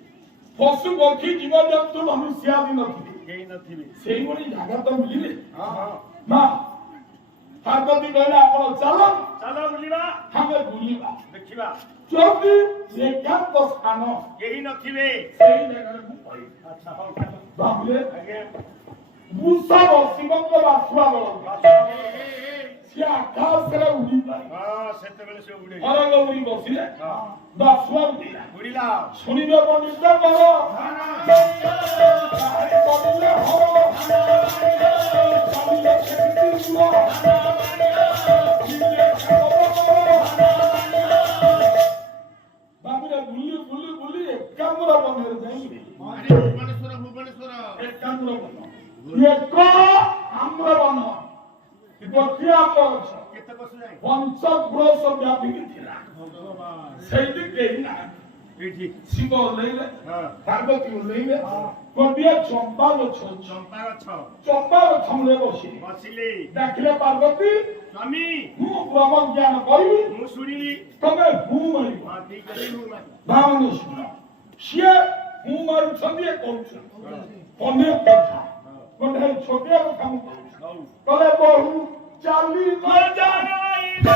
ପଶୁ ପକ୍ଷୀ ଜୀବଜନ୍ତୁ ମନୁଷ୍ୟ ଆଦି ନଥିବେ କେହି ନଥିବେ ସେଇଭଳି ଜାଗା ତ ମିଳିଲେ ହଁ ହଁ ମା ପାର୍ବତୀ କହିଲେ ଆପଣ ଚାଲ ଚାଲ ବୁଲିବା ଆମେ ବୁଲିବା ଦେଖିବା ଯଦି ଏକାନ୍ତ ସ୍ଥାନ କେହି ନଥିବେ ସେଇ ଜାଗାରେ ମୁଁ କହିବି ଆଚ୍ଛା ହଉ ଭାବିଲେ ଆଜ୍ଞା ବୃଷଭ ଶିବଙ୍କ ବାସୁଆ ବଳ ସିଏ ଆକାଶରେ ଉଡ଼ିପାରେ ହଁ ସେତେବେଳେ ସେ ଉଡେ ଅରଙ୍ଗ ଉଡ଼ି ବସିଲେ ହଁ ବାସୁଆ ଉଡ଼ିଲା ଉଡ଼ିଲା ଶୁଣିବେ ପଣ୍ଡିତ କର ପଡ଼ିଲେ ହବ ଚାଲିଲେ କେମିତି ଯିବ ବାବୁରେ ବୁଲି ବୁଲି ବୁଲି ଏକାମ୍ର ବନରେ ଯାଇକି ଆରେ ଭୁବନେଶ୍ୱର ଏକାମ୍ର ବନ ଏକ ଆମ୍ରବନ ଗୋଟିଏ ଆମ୍ବ ଗଛ କେତେ ବର୍ଷ ଯାଏ ପଞ୍ଚକ୍ରୋଶ ବ୍ୟାପିକି ଥିଲା ସେଇଠି କେହି ନାହାନ୍ତି ଏଇଠି ଶିବ ଓହ୍ଲେଇଲେ ହଁ ପାର୍ବତୀ ଓହ୍ଲେଇଲେ ଗୋଟିଏ ଚମ୍ପା ଗଛ ଅଛି। ଚମ୍ପା ଗଛ ଚମ୍ପା ଗଛ ମୂଳେ ବସିଲେ ବସିଲେ ଡାକିଲେ ପାର୍ବତୀ ସ୍ୱାମୀ ମୁଁ ବ୍ରହ୍ମ ଜ୍ଞାନ କହିବି ମୁଁ ଶୁଣିଲି ତମେ ମୁଁ ମାରିବ ହଁ ଠିକ ଅଛି ମୁଁ ମାରି ଭାବନ ଶୁଣ ସିଏ ମୁଁ ମାରୁଛନ୍ତି ଏ କହୁଛନ୍ତି ଅନେକ କଥା ଗୋଟେ ଛୋଟିଆ କଥା ମୁଁ କହୁଛି ହଉ କଲେ ବହୁ ଚାଲି ନ ଜାଣିବ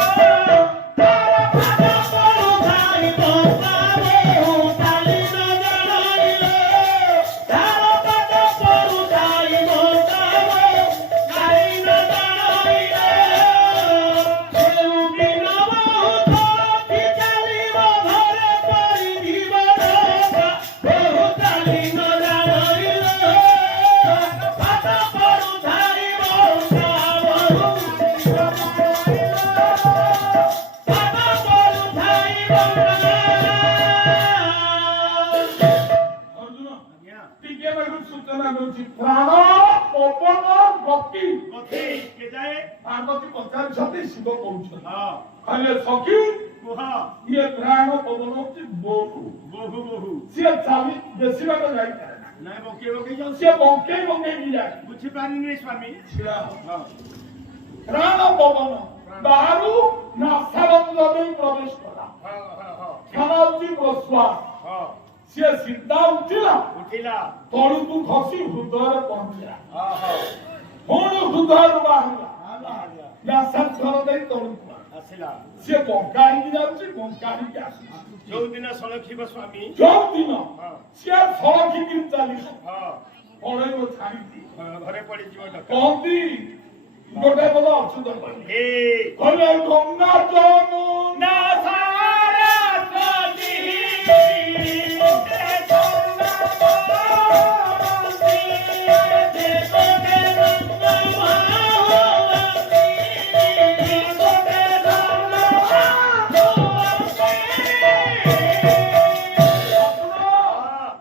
ଅର୍ଜୁନ ଆଜ୍ଞା ଟିକେ ବେଳକୁ ସୂଚନା ଦଉଛି ପ୍ରାଣ ପବନ ଗତି ଗତି କେ ଯାଏ ପାର୍ବତୀ ପଚାରିଛନ୍ତି ଶିବ କହୁଛନ୍ତି ହଁ କହିଲେ ସଖୀ କୁହ ଇଏ ପ୍ରାଣ ପବନ ହଉଛି ବୋହୁ ବହୁ ବହୁ ସିଏ ଚାଲି ବେଶୀ ବାଟ ଯାଇପାରେ ନା ନାଇଁ ବକେଇ ବକେଇ ଯାଉଛି ସିଏ ବଙ୍କେଇ ବଙ୍କେଇକି ଯାଏ ବୁଝିପାରିନି ସ୍ୱାମୀ ଛିଡ଼ା ହବ। ହଁ ପ୍ରାଣ ପବନ ବାହାରୁ ନାସାରନ୍ଧ୍ର ଦେଇ ପ୍ରବେଶ କଲା ହଁ ହଁ ହଁ ଖାନା ହଉଛି ପ୍ରଶ୍ୱାସ ହଁ ସିଏ ସିଧା ଉଠିଲା ଉଠିଲା ତଳକୁ ଖସି ହୃଦୟରେ ପହଞ୍ଚିଲା ହଁ ହଁ ପୁଣି ହୃଦୟରୁ ବାହାରିଲା ବାହାରିଲା ନାସାରନ୍ଧ୍ର ଦେଇ ତଳକୁ ଆସିଲା ସିଏ ବଙ୍କା ହେଇକି ଯାଉଛି ବଙ୍କା ହେଇକି ଆସୁଛି ଯୋଉଦିନ ସଳଖିବ ସ୍ୱାମୀ ଯୋଉ ଦିନ ହଁ ସିଏ ସଳଖିକି ଚାଲିବ ହଁ ପଳେଇବ ଛାଡ଼ିକି ଘରେ ପଡିଯିବ ଡକା କହନ୍ତି ଗୋଟେ ପଦ ଅଚ୍ୟୁତ କହିଲେ ଏ କହିଲେ ଗଙ୍ଗା ଯମୁନା ସରସ୍ୱତୀ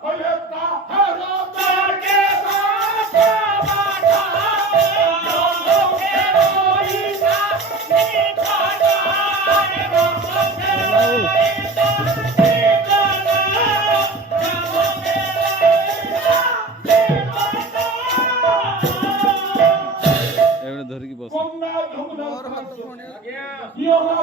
କହିଲେ ତାହାର ଏവിടെ ଧରିକି ବସ ଗଙ୍ଗା ଯମୁନା ଆଜ୍ଞା ଇହନା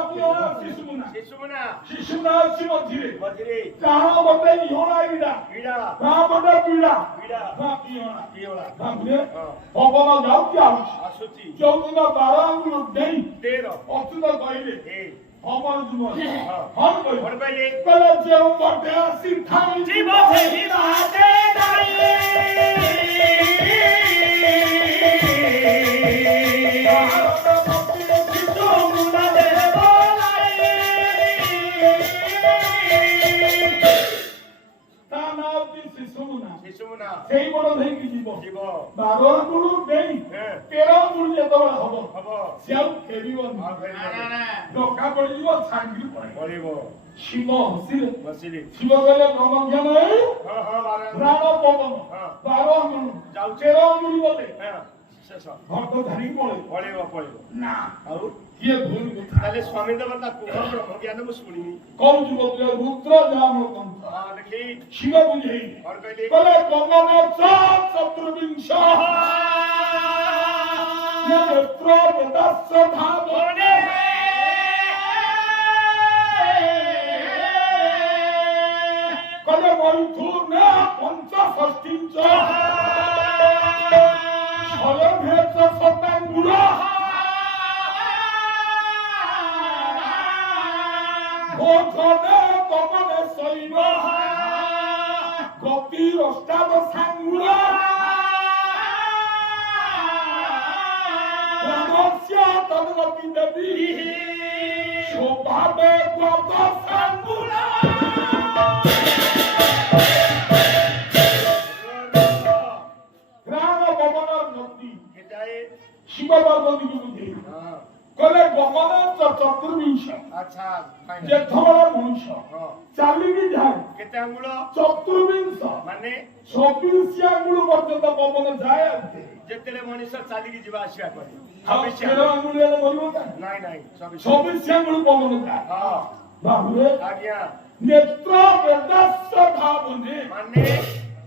ଶିଶୁମୁନା ଶିଶୁମନା ଶିଶୁମୁନା ଅଛି ମଝିରେ ମଝିରେ କାରଣ ଗୋଟେ ଇହନା ଏଇଟା ପୀଡ଼ା ନା ଗୋଟେ ପୀଡ଼ା ପୀଡ଼ା ନା ଇହନା ପିଓଳା ଭାବିଲେ ହଁ ପବନ ଯାଉଛି ଆସୁଛି ଆସୁଛି ଯୋଉଦିନ 12 ଆଙ୍ଗୁଳ ଦେଇ ତେର ଅଚ୍ୟୁତ କହିଲେ ଏ ଅମର ଜୀବ ହଁ ହଁ କହିଲେ କଣ କହିଲେ କହିଲେ ଯେଉଁ ପଟେ ଆସିଥାଇ ଯିବ ସେହି ବାଟେ ତା ନାଁ ହଉଛି ଶିଶୁମୁନା ଶିଶୁମନା ସେଇ ବଡ ଦେଇକି ଯିବ ଯିବ 12 ଆଙ୍ଗୁଳ ଦେଇ ହଁ 13 ଆଙ୍ଗୁଳ ଯେତେବେଳେ ହବ ହବ ସେ ଆଉ ଫେରିବନି ଆଉ ଫେରିବ ଡକା ପଡିଯିବ ଛାଙ୍ଗିରି ପଡିବ ପଡିବ ଶିବ ହସିଲେ ବସିଲି ଶିବ କହିଲେ ବ୍ରହ୍ମଜ୍ଞାନ ଏଇ ହଁ ହଁ ବାରା ପ୍ରାଣ ପବନ ହଁ 12 ଆଙ୍ଗୁଳ ଯାଉଛି 13 ଆଙ୍ଗୁଳ ଗଲେ ହଁ ଶେଷ ଘଟ ଧରି ପଳେଇବ ପଳେଇବ ନା ଆଉ କିଏ ଭୁଲ କଥା ତାହେଲେ ସ୍ୱାମୀ ଦେବତା କୁହ ବ୍ରହ୍ମ ଜ୍ଞାନ ମୁଁ ଶୁଣିନି କହୁଛୁ ବୋଲେ ରୁଦ୍ର ଯାମ କନ୍ଥ ହଁ ଦେଖି ଶିବ ବୁଝେଇ କଣ କହିଲି କଲେ ଗମନ ଚତୁର୍ବିଂଶ ନେତ୍ର ବେଦାସ୍ୟ ଧାବନେ କଲେ ମୈଥୁନ ପଞ୍ଚଷଷ୍ଠିଞ୍ଚ ছয়ভেদ শতাঙ্গুল ভোজনে গমনে শৈব গতি অষ্টাদশাঙ্গুল রামস্য তদগতি দেবী স্বভাবে দ্বাদশাঙ্গুল গ্রাম ভবনের নদী এটাই শিব পার্বতী বুঝে হ্যাঁ কলে গমন চতুর্বিংশ আচ্ছা যে ধরনের মনুষ্য হ্যাঁ চালিকি যায় কেতে আঙ্গুল চতুর্বিংশ মানে 24 আঙ্গুল পর্যন্ত পবন যায় আসে যেতেলে মଣିষ চালিকি ଯିବା ଆସିବା করে ଆଉ 13 আঙ্গুলের বলবো না নাই নাই সবই 24 আঙ্গুল পবন যায় হ্যাঁ বাহুরে আজ্ঞা নেত্র বেদাস্য ধাবনে মানে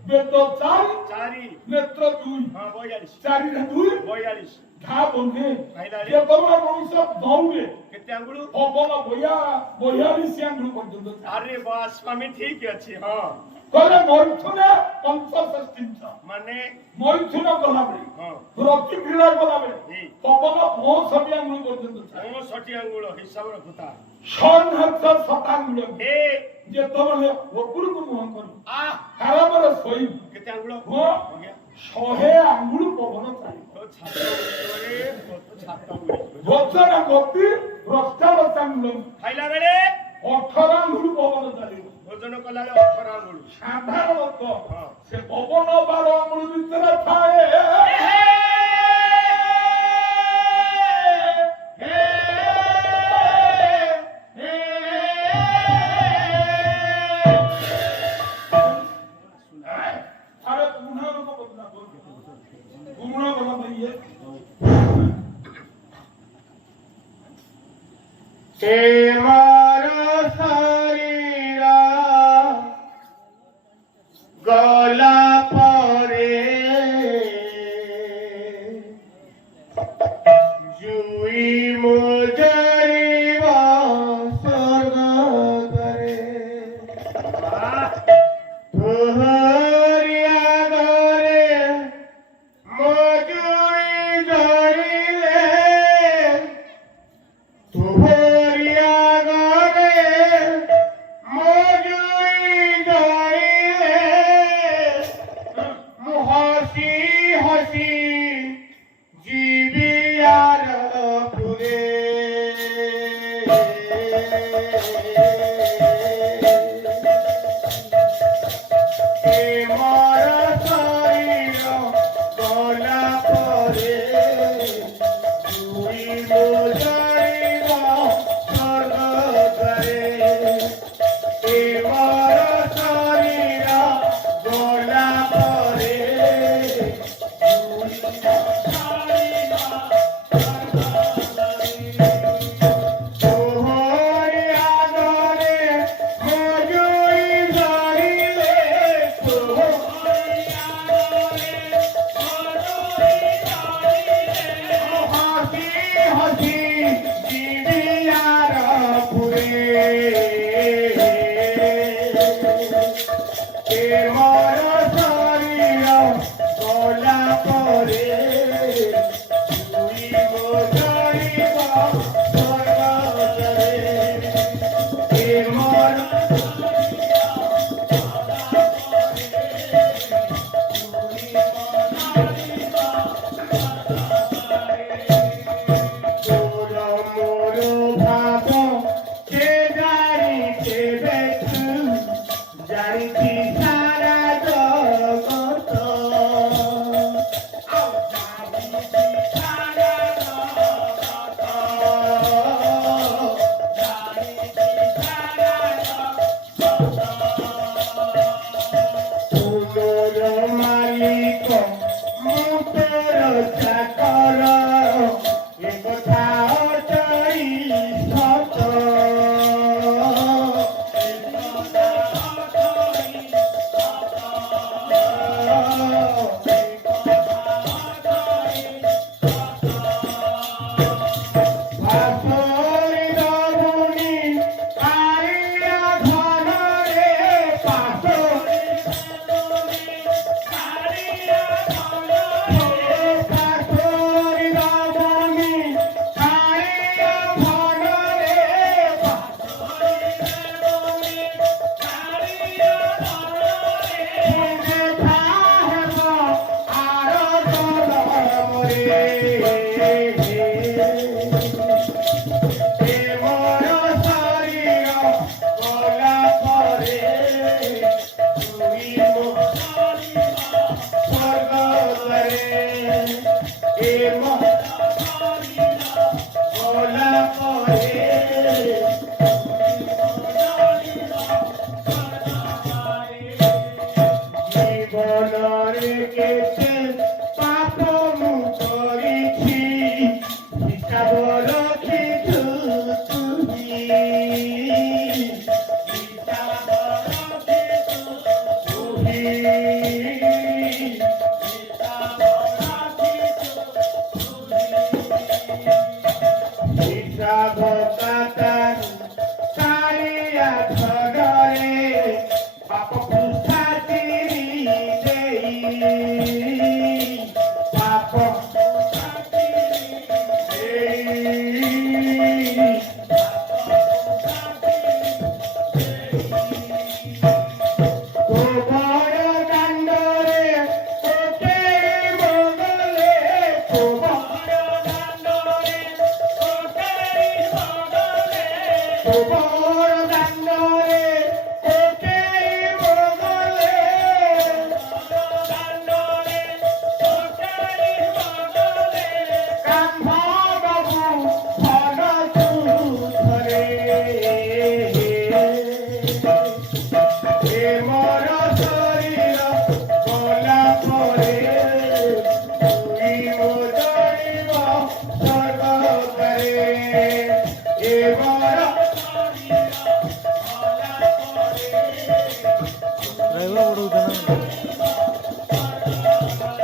বেদ 4 চারি নেত্র 2 হ্যাঁ 42 4 রে 2 42 ধাবনে আইলারে। যে ধরনের মনুষ্য দৌড়ে কেতে আঙ্গুল পবন বইয়া 42 আঙ্গুল পর্যন্ত যায় আরে বাস আমি ঠিক আছে হ্যাঁ কলে মৈথুনে পঞ্চষষ্ঠিঞ্চ মানে মৈথুন গলাবে হ্যাঁ রতি ক্রীড়া গলাবে এই পবন 65 আঙ্গুল পর্যন্ত যায় 65 আঙ্গুল হিসাব রাখুতা স্বর্ণাক্ষ শতাঙ্গুল এ যেତେବେଳେ ଉପରକୁ ମୁହଁ କରି আ ଆରାମରେ ଶୋଇବୁ কেতে ଆଙ୍ଗୁଳ ହଁ ଆଜ୍ଞା 100 ଆଙ୍ଗୁଳ ପବନ ଚାଲିବ তো ছাত্র উড়ে তো ছাত্র উড়ে ବଚନ ଗତି ପ୍ରସ୍ତାବ ଚାଙ୍ଗୁଳ ଖାଇଲା ବେଳେ 18 ଆଙ୍ଗୁଳ ପବନ ଚାଲିବ ଭୋଜନ କଲା ବେଳେ 18 ଆଙ୍ଗୁଳ ସାଧାରଣତଃ ହଁ ସେ ପବନ 12 ଆଙ୍ଗୁଳ ଭିତରେ ଥାଏ ଆରେ ପୁନଃ ଲୋକ ବଦନା ପୁନଃ ବଦନା ଭାଇ তোমার শরীর গলা পরে জুই মুজরিব স্বর্গ করে তোহরিয়া গরে মজুই জড়িলে তোহরিয়া গরে মজুই জড়িলে হসি হসি জীবিয়ার পুরে মর শরীর গলা পরে দুই মুজরিব স্বর্গ করে মর শরীর গলা পরে দুই মুজরিব তোহরিয়া গরে মজুই জড়িলে তোহরিয়া গরে মজুই জড়িলে হসি হসি জীবিয়ার পুরে মর শরীর গলা পরে দুই মুজরিব স্বর্গ করে মর তোর মোর ভাব কে জানিতে বেতু জানিতি সারা জগত জানিতি সারা জগত জানিতি সারা জগত তোর মালিক মুতর চাক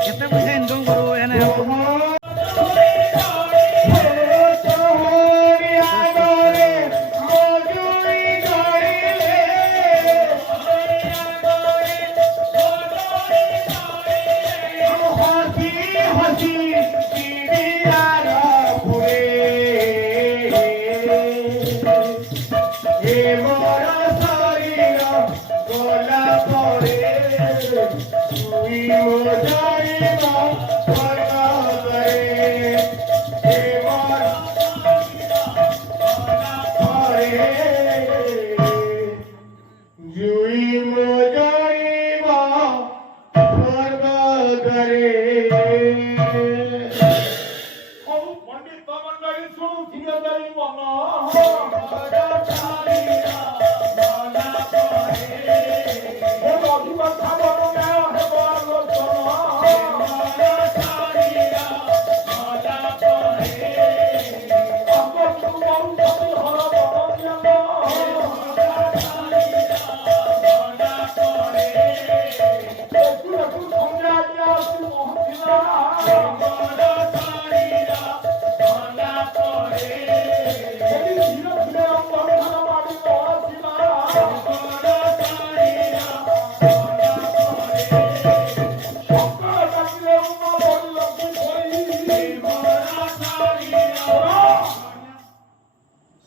କେତେ ପଇସା ଇନକମ୍ କରୁ ଏନେ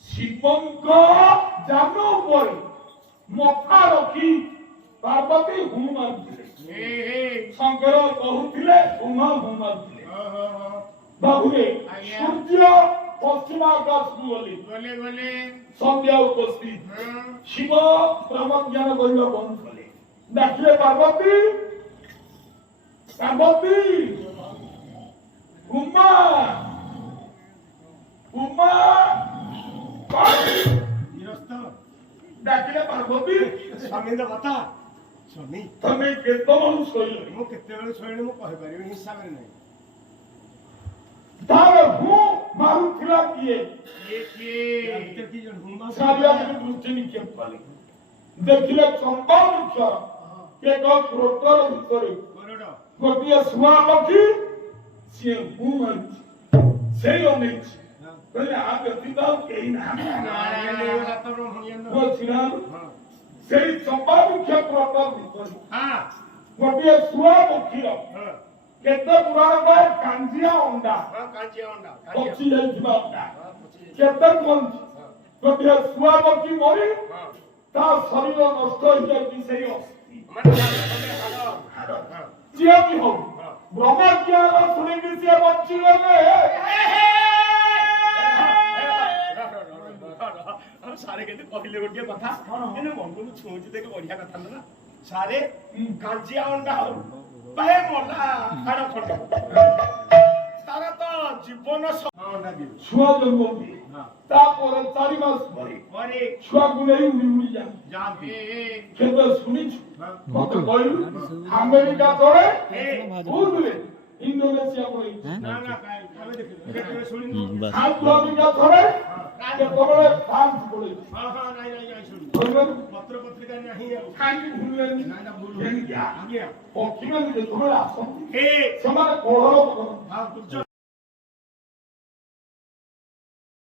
ଶିବଙ୍କ ଜାନ ଉପରେ ମଥା ରଖି ପାର୍ବତୀ ହୁଁ ମାରୁଥିଲେ। ଶଙ୍କର କହୁଥିଲେ ହୁମା ହୁଁ ମାରୁଥିଲେ। ବାବୁରେ ସୂର୍ଯ୍ୟ ପଶ୍ଚିମ ଆକାଶକୁ ଗଲେ ସନ୍ଧ୍ୟା ଉପସ୍ଥିତ ଶିବ ବ୍ରହ୍ମ ଜ୍ଞାନ କରିବା ବନ୍ଦ କଲେ। ଡାକିଲେ ପାର୍ବତୀ ପାର୍ବତୀ ଉମା ଉମା ଡାକିଲେ ପାର୍ବତୀ ସ୍ୱାମୀଙ୍କ କଥା ସ୍ୱାମୀ ତମେ କେତେବେଳୁ ଶୋଇଲଣି? ମୁଁ କେତେବେଳେ ଶୋଇଲି ମୁଁ କହିପାରିବି ହିସାବରେ ନାହିଁ। ତାର ହୁଁ ମାରୁଥିଲା କିଏ? ଚାରିଆଡେ ଦୃଷ୍ଟି ନିକ୍ଷେପ କଲେ। ଦେଖିଲେ ଚମ୍ପା ବୃକ୍ଷ ଏକ କ୍ରୋଟର ଭିତରେ ଗୋଟିଏ ଶୁଆ ପକ୍ଷୀ ସିଏ ହୁଁ ମାରୁଛି। ସେଇ ଅନେଇଛି କହିଲେ ଆ ବ୍ୟତୀତ ଆଉ କେହି ନାହାନ୍ତି। ସେଇ ଚମ୍ପା ବୃକ୍ଷ କ୍ରୋଟର ଭିତରେ ଗୋଟିଏ ଶୁଆ ପକ୍ଷୀର କେତେ ପୁରାଣ କାଞ୍ଜିଆ ଅଣ୍ଡା ପଚି ଯାଇଥିବା ଅଣ୍ଡା କେତେ କୁହନ୍ତି। ଗୋଟିଏ ଶୁଆ ପକ୍ଷୀ ମରି ତା ଶରୀର ନଷ୍ଟ ହେଇଯାଇଛି। ସେଇ ଅସ୍ଥି ଯିଏ ବି ହଉ ବ୍ରହ୍ମ ଜ୍ଞାନ ଶୁଣିକି ସିଏ ବଞ୍ଚିଗଲେ। ସାରେ କେତେ କହିଲେ ଗୋଟିଏ କଥା ଏନେ ମନକୁ ଛୁଉଁଛି ଦେଖ ବଢିଆ କଥା ନା ସାରେ କାଞ୍ଜିଆ ଅଣ୍ଡା ହଉ ପାଏ ମଲା ହାଡ଼ ଖଣ୍ଡ ତାର ତ ଜୀବନ ଛୁଆ ଜନ୍ମ ହୁଏ ତାପରେ 4 ମାସ ପରେ ଛୁଆକୁ ନେଇ ଉଡ଼ି ଉଡ଼ି ଯାଆନ୍ତି। କେବେ ଶୁଣିଛୁ? ମତେ କହିଲୁ ଆମେରିକା ତଳେ କହୁଥିଲେ ଇଣ୍ଡୋନେସିଆ ପଳେଇଛି। ସାଉଥ ଆଫ୍ରିକା ଥରେ କେତେବେଳେ ଫ୍ରାନ୍ସ ପଳେଇଛି। ଅଧିକାର ନାହିଁ ଆଉ କାହିଁକି ଭୁଲିବେନି ଯେମିତିଆ ପକ୍ଷୀମାନେ ଯେତେବେଳେ ଆସନ୍ତି ଏ ସେମାନେ କୋହଳ କରନ୍ତି। ଦୁର୍ଯ୍ୟ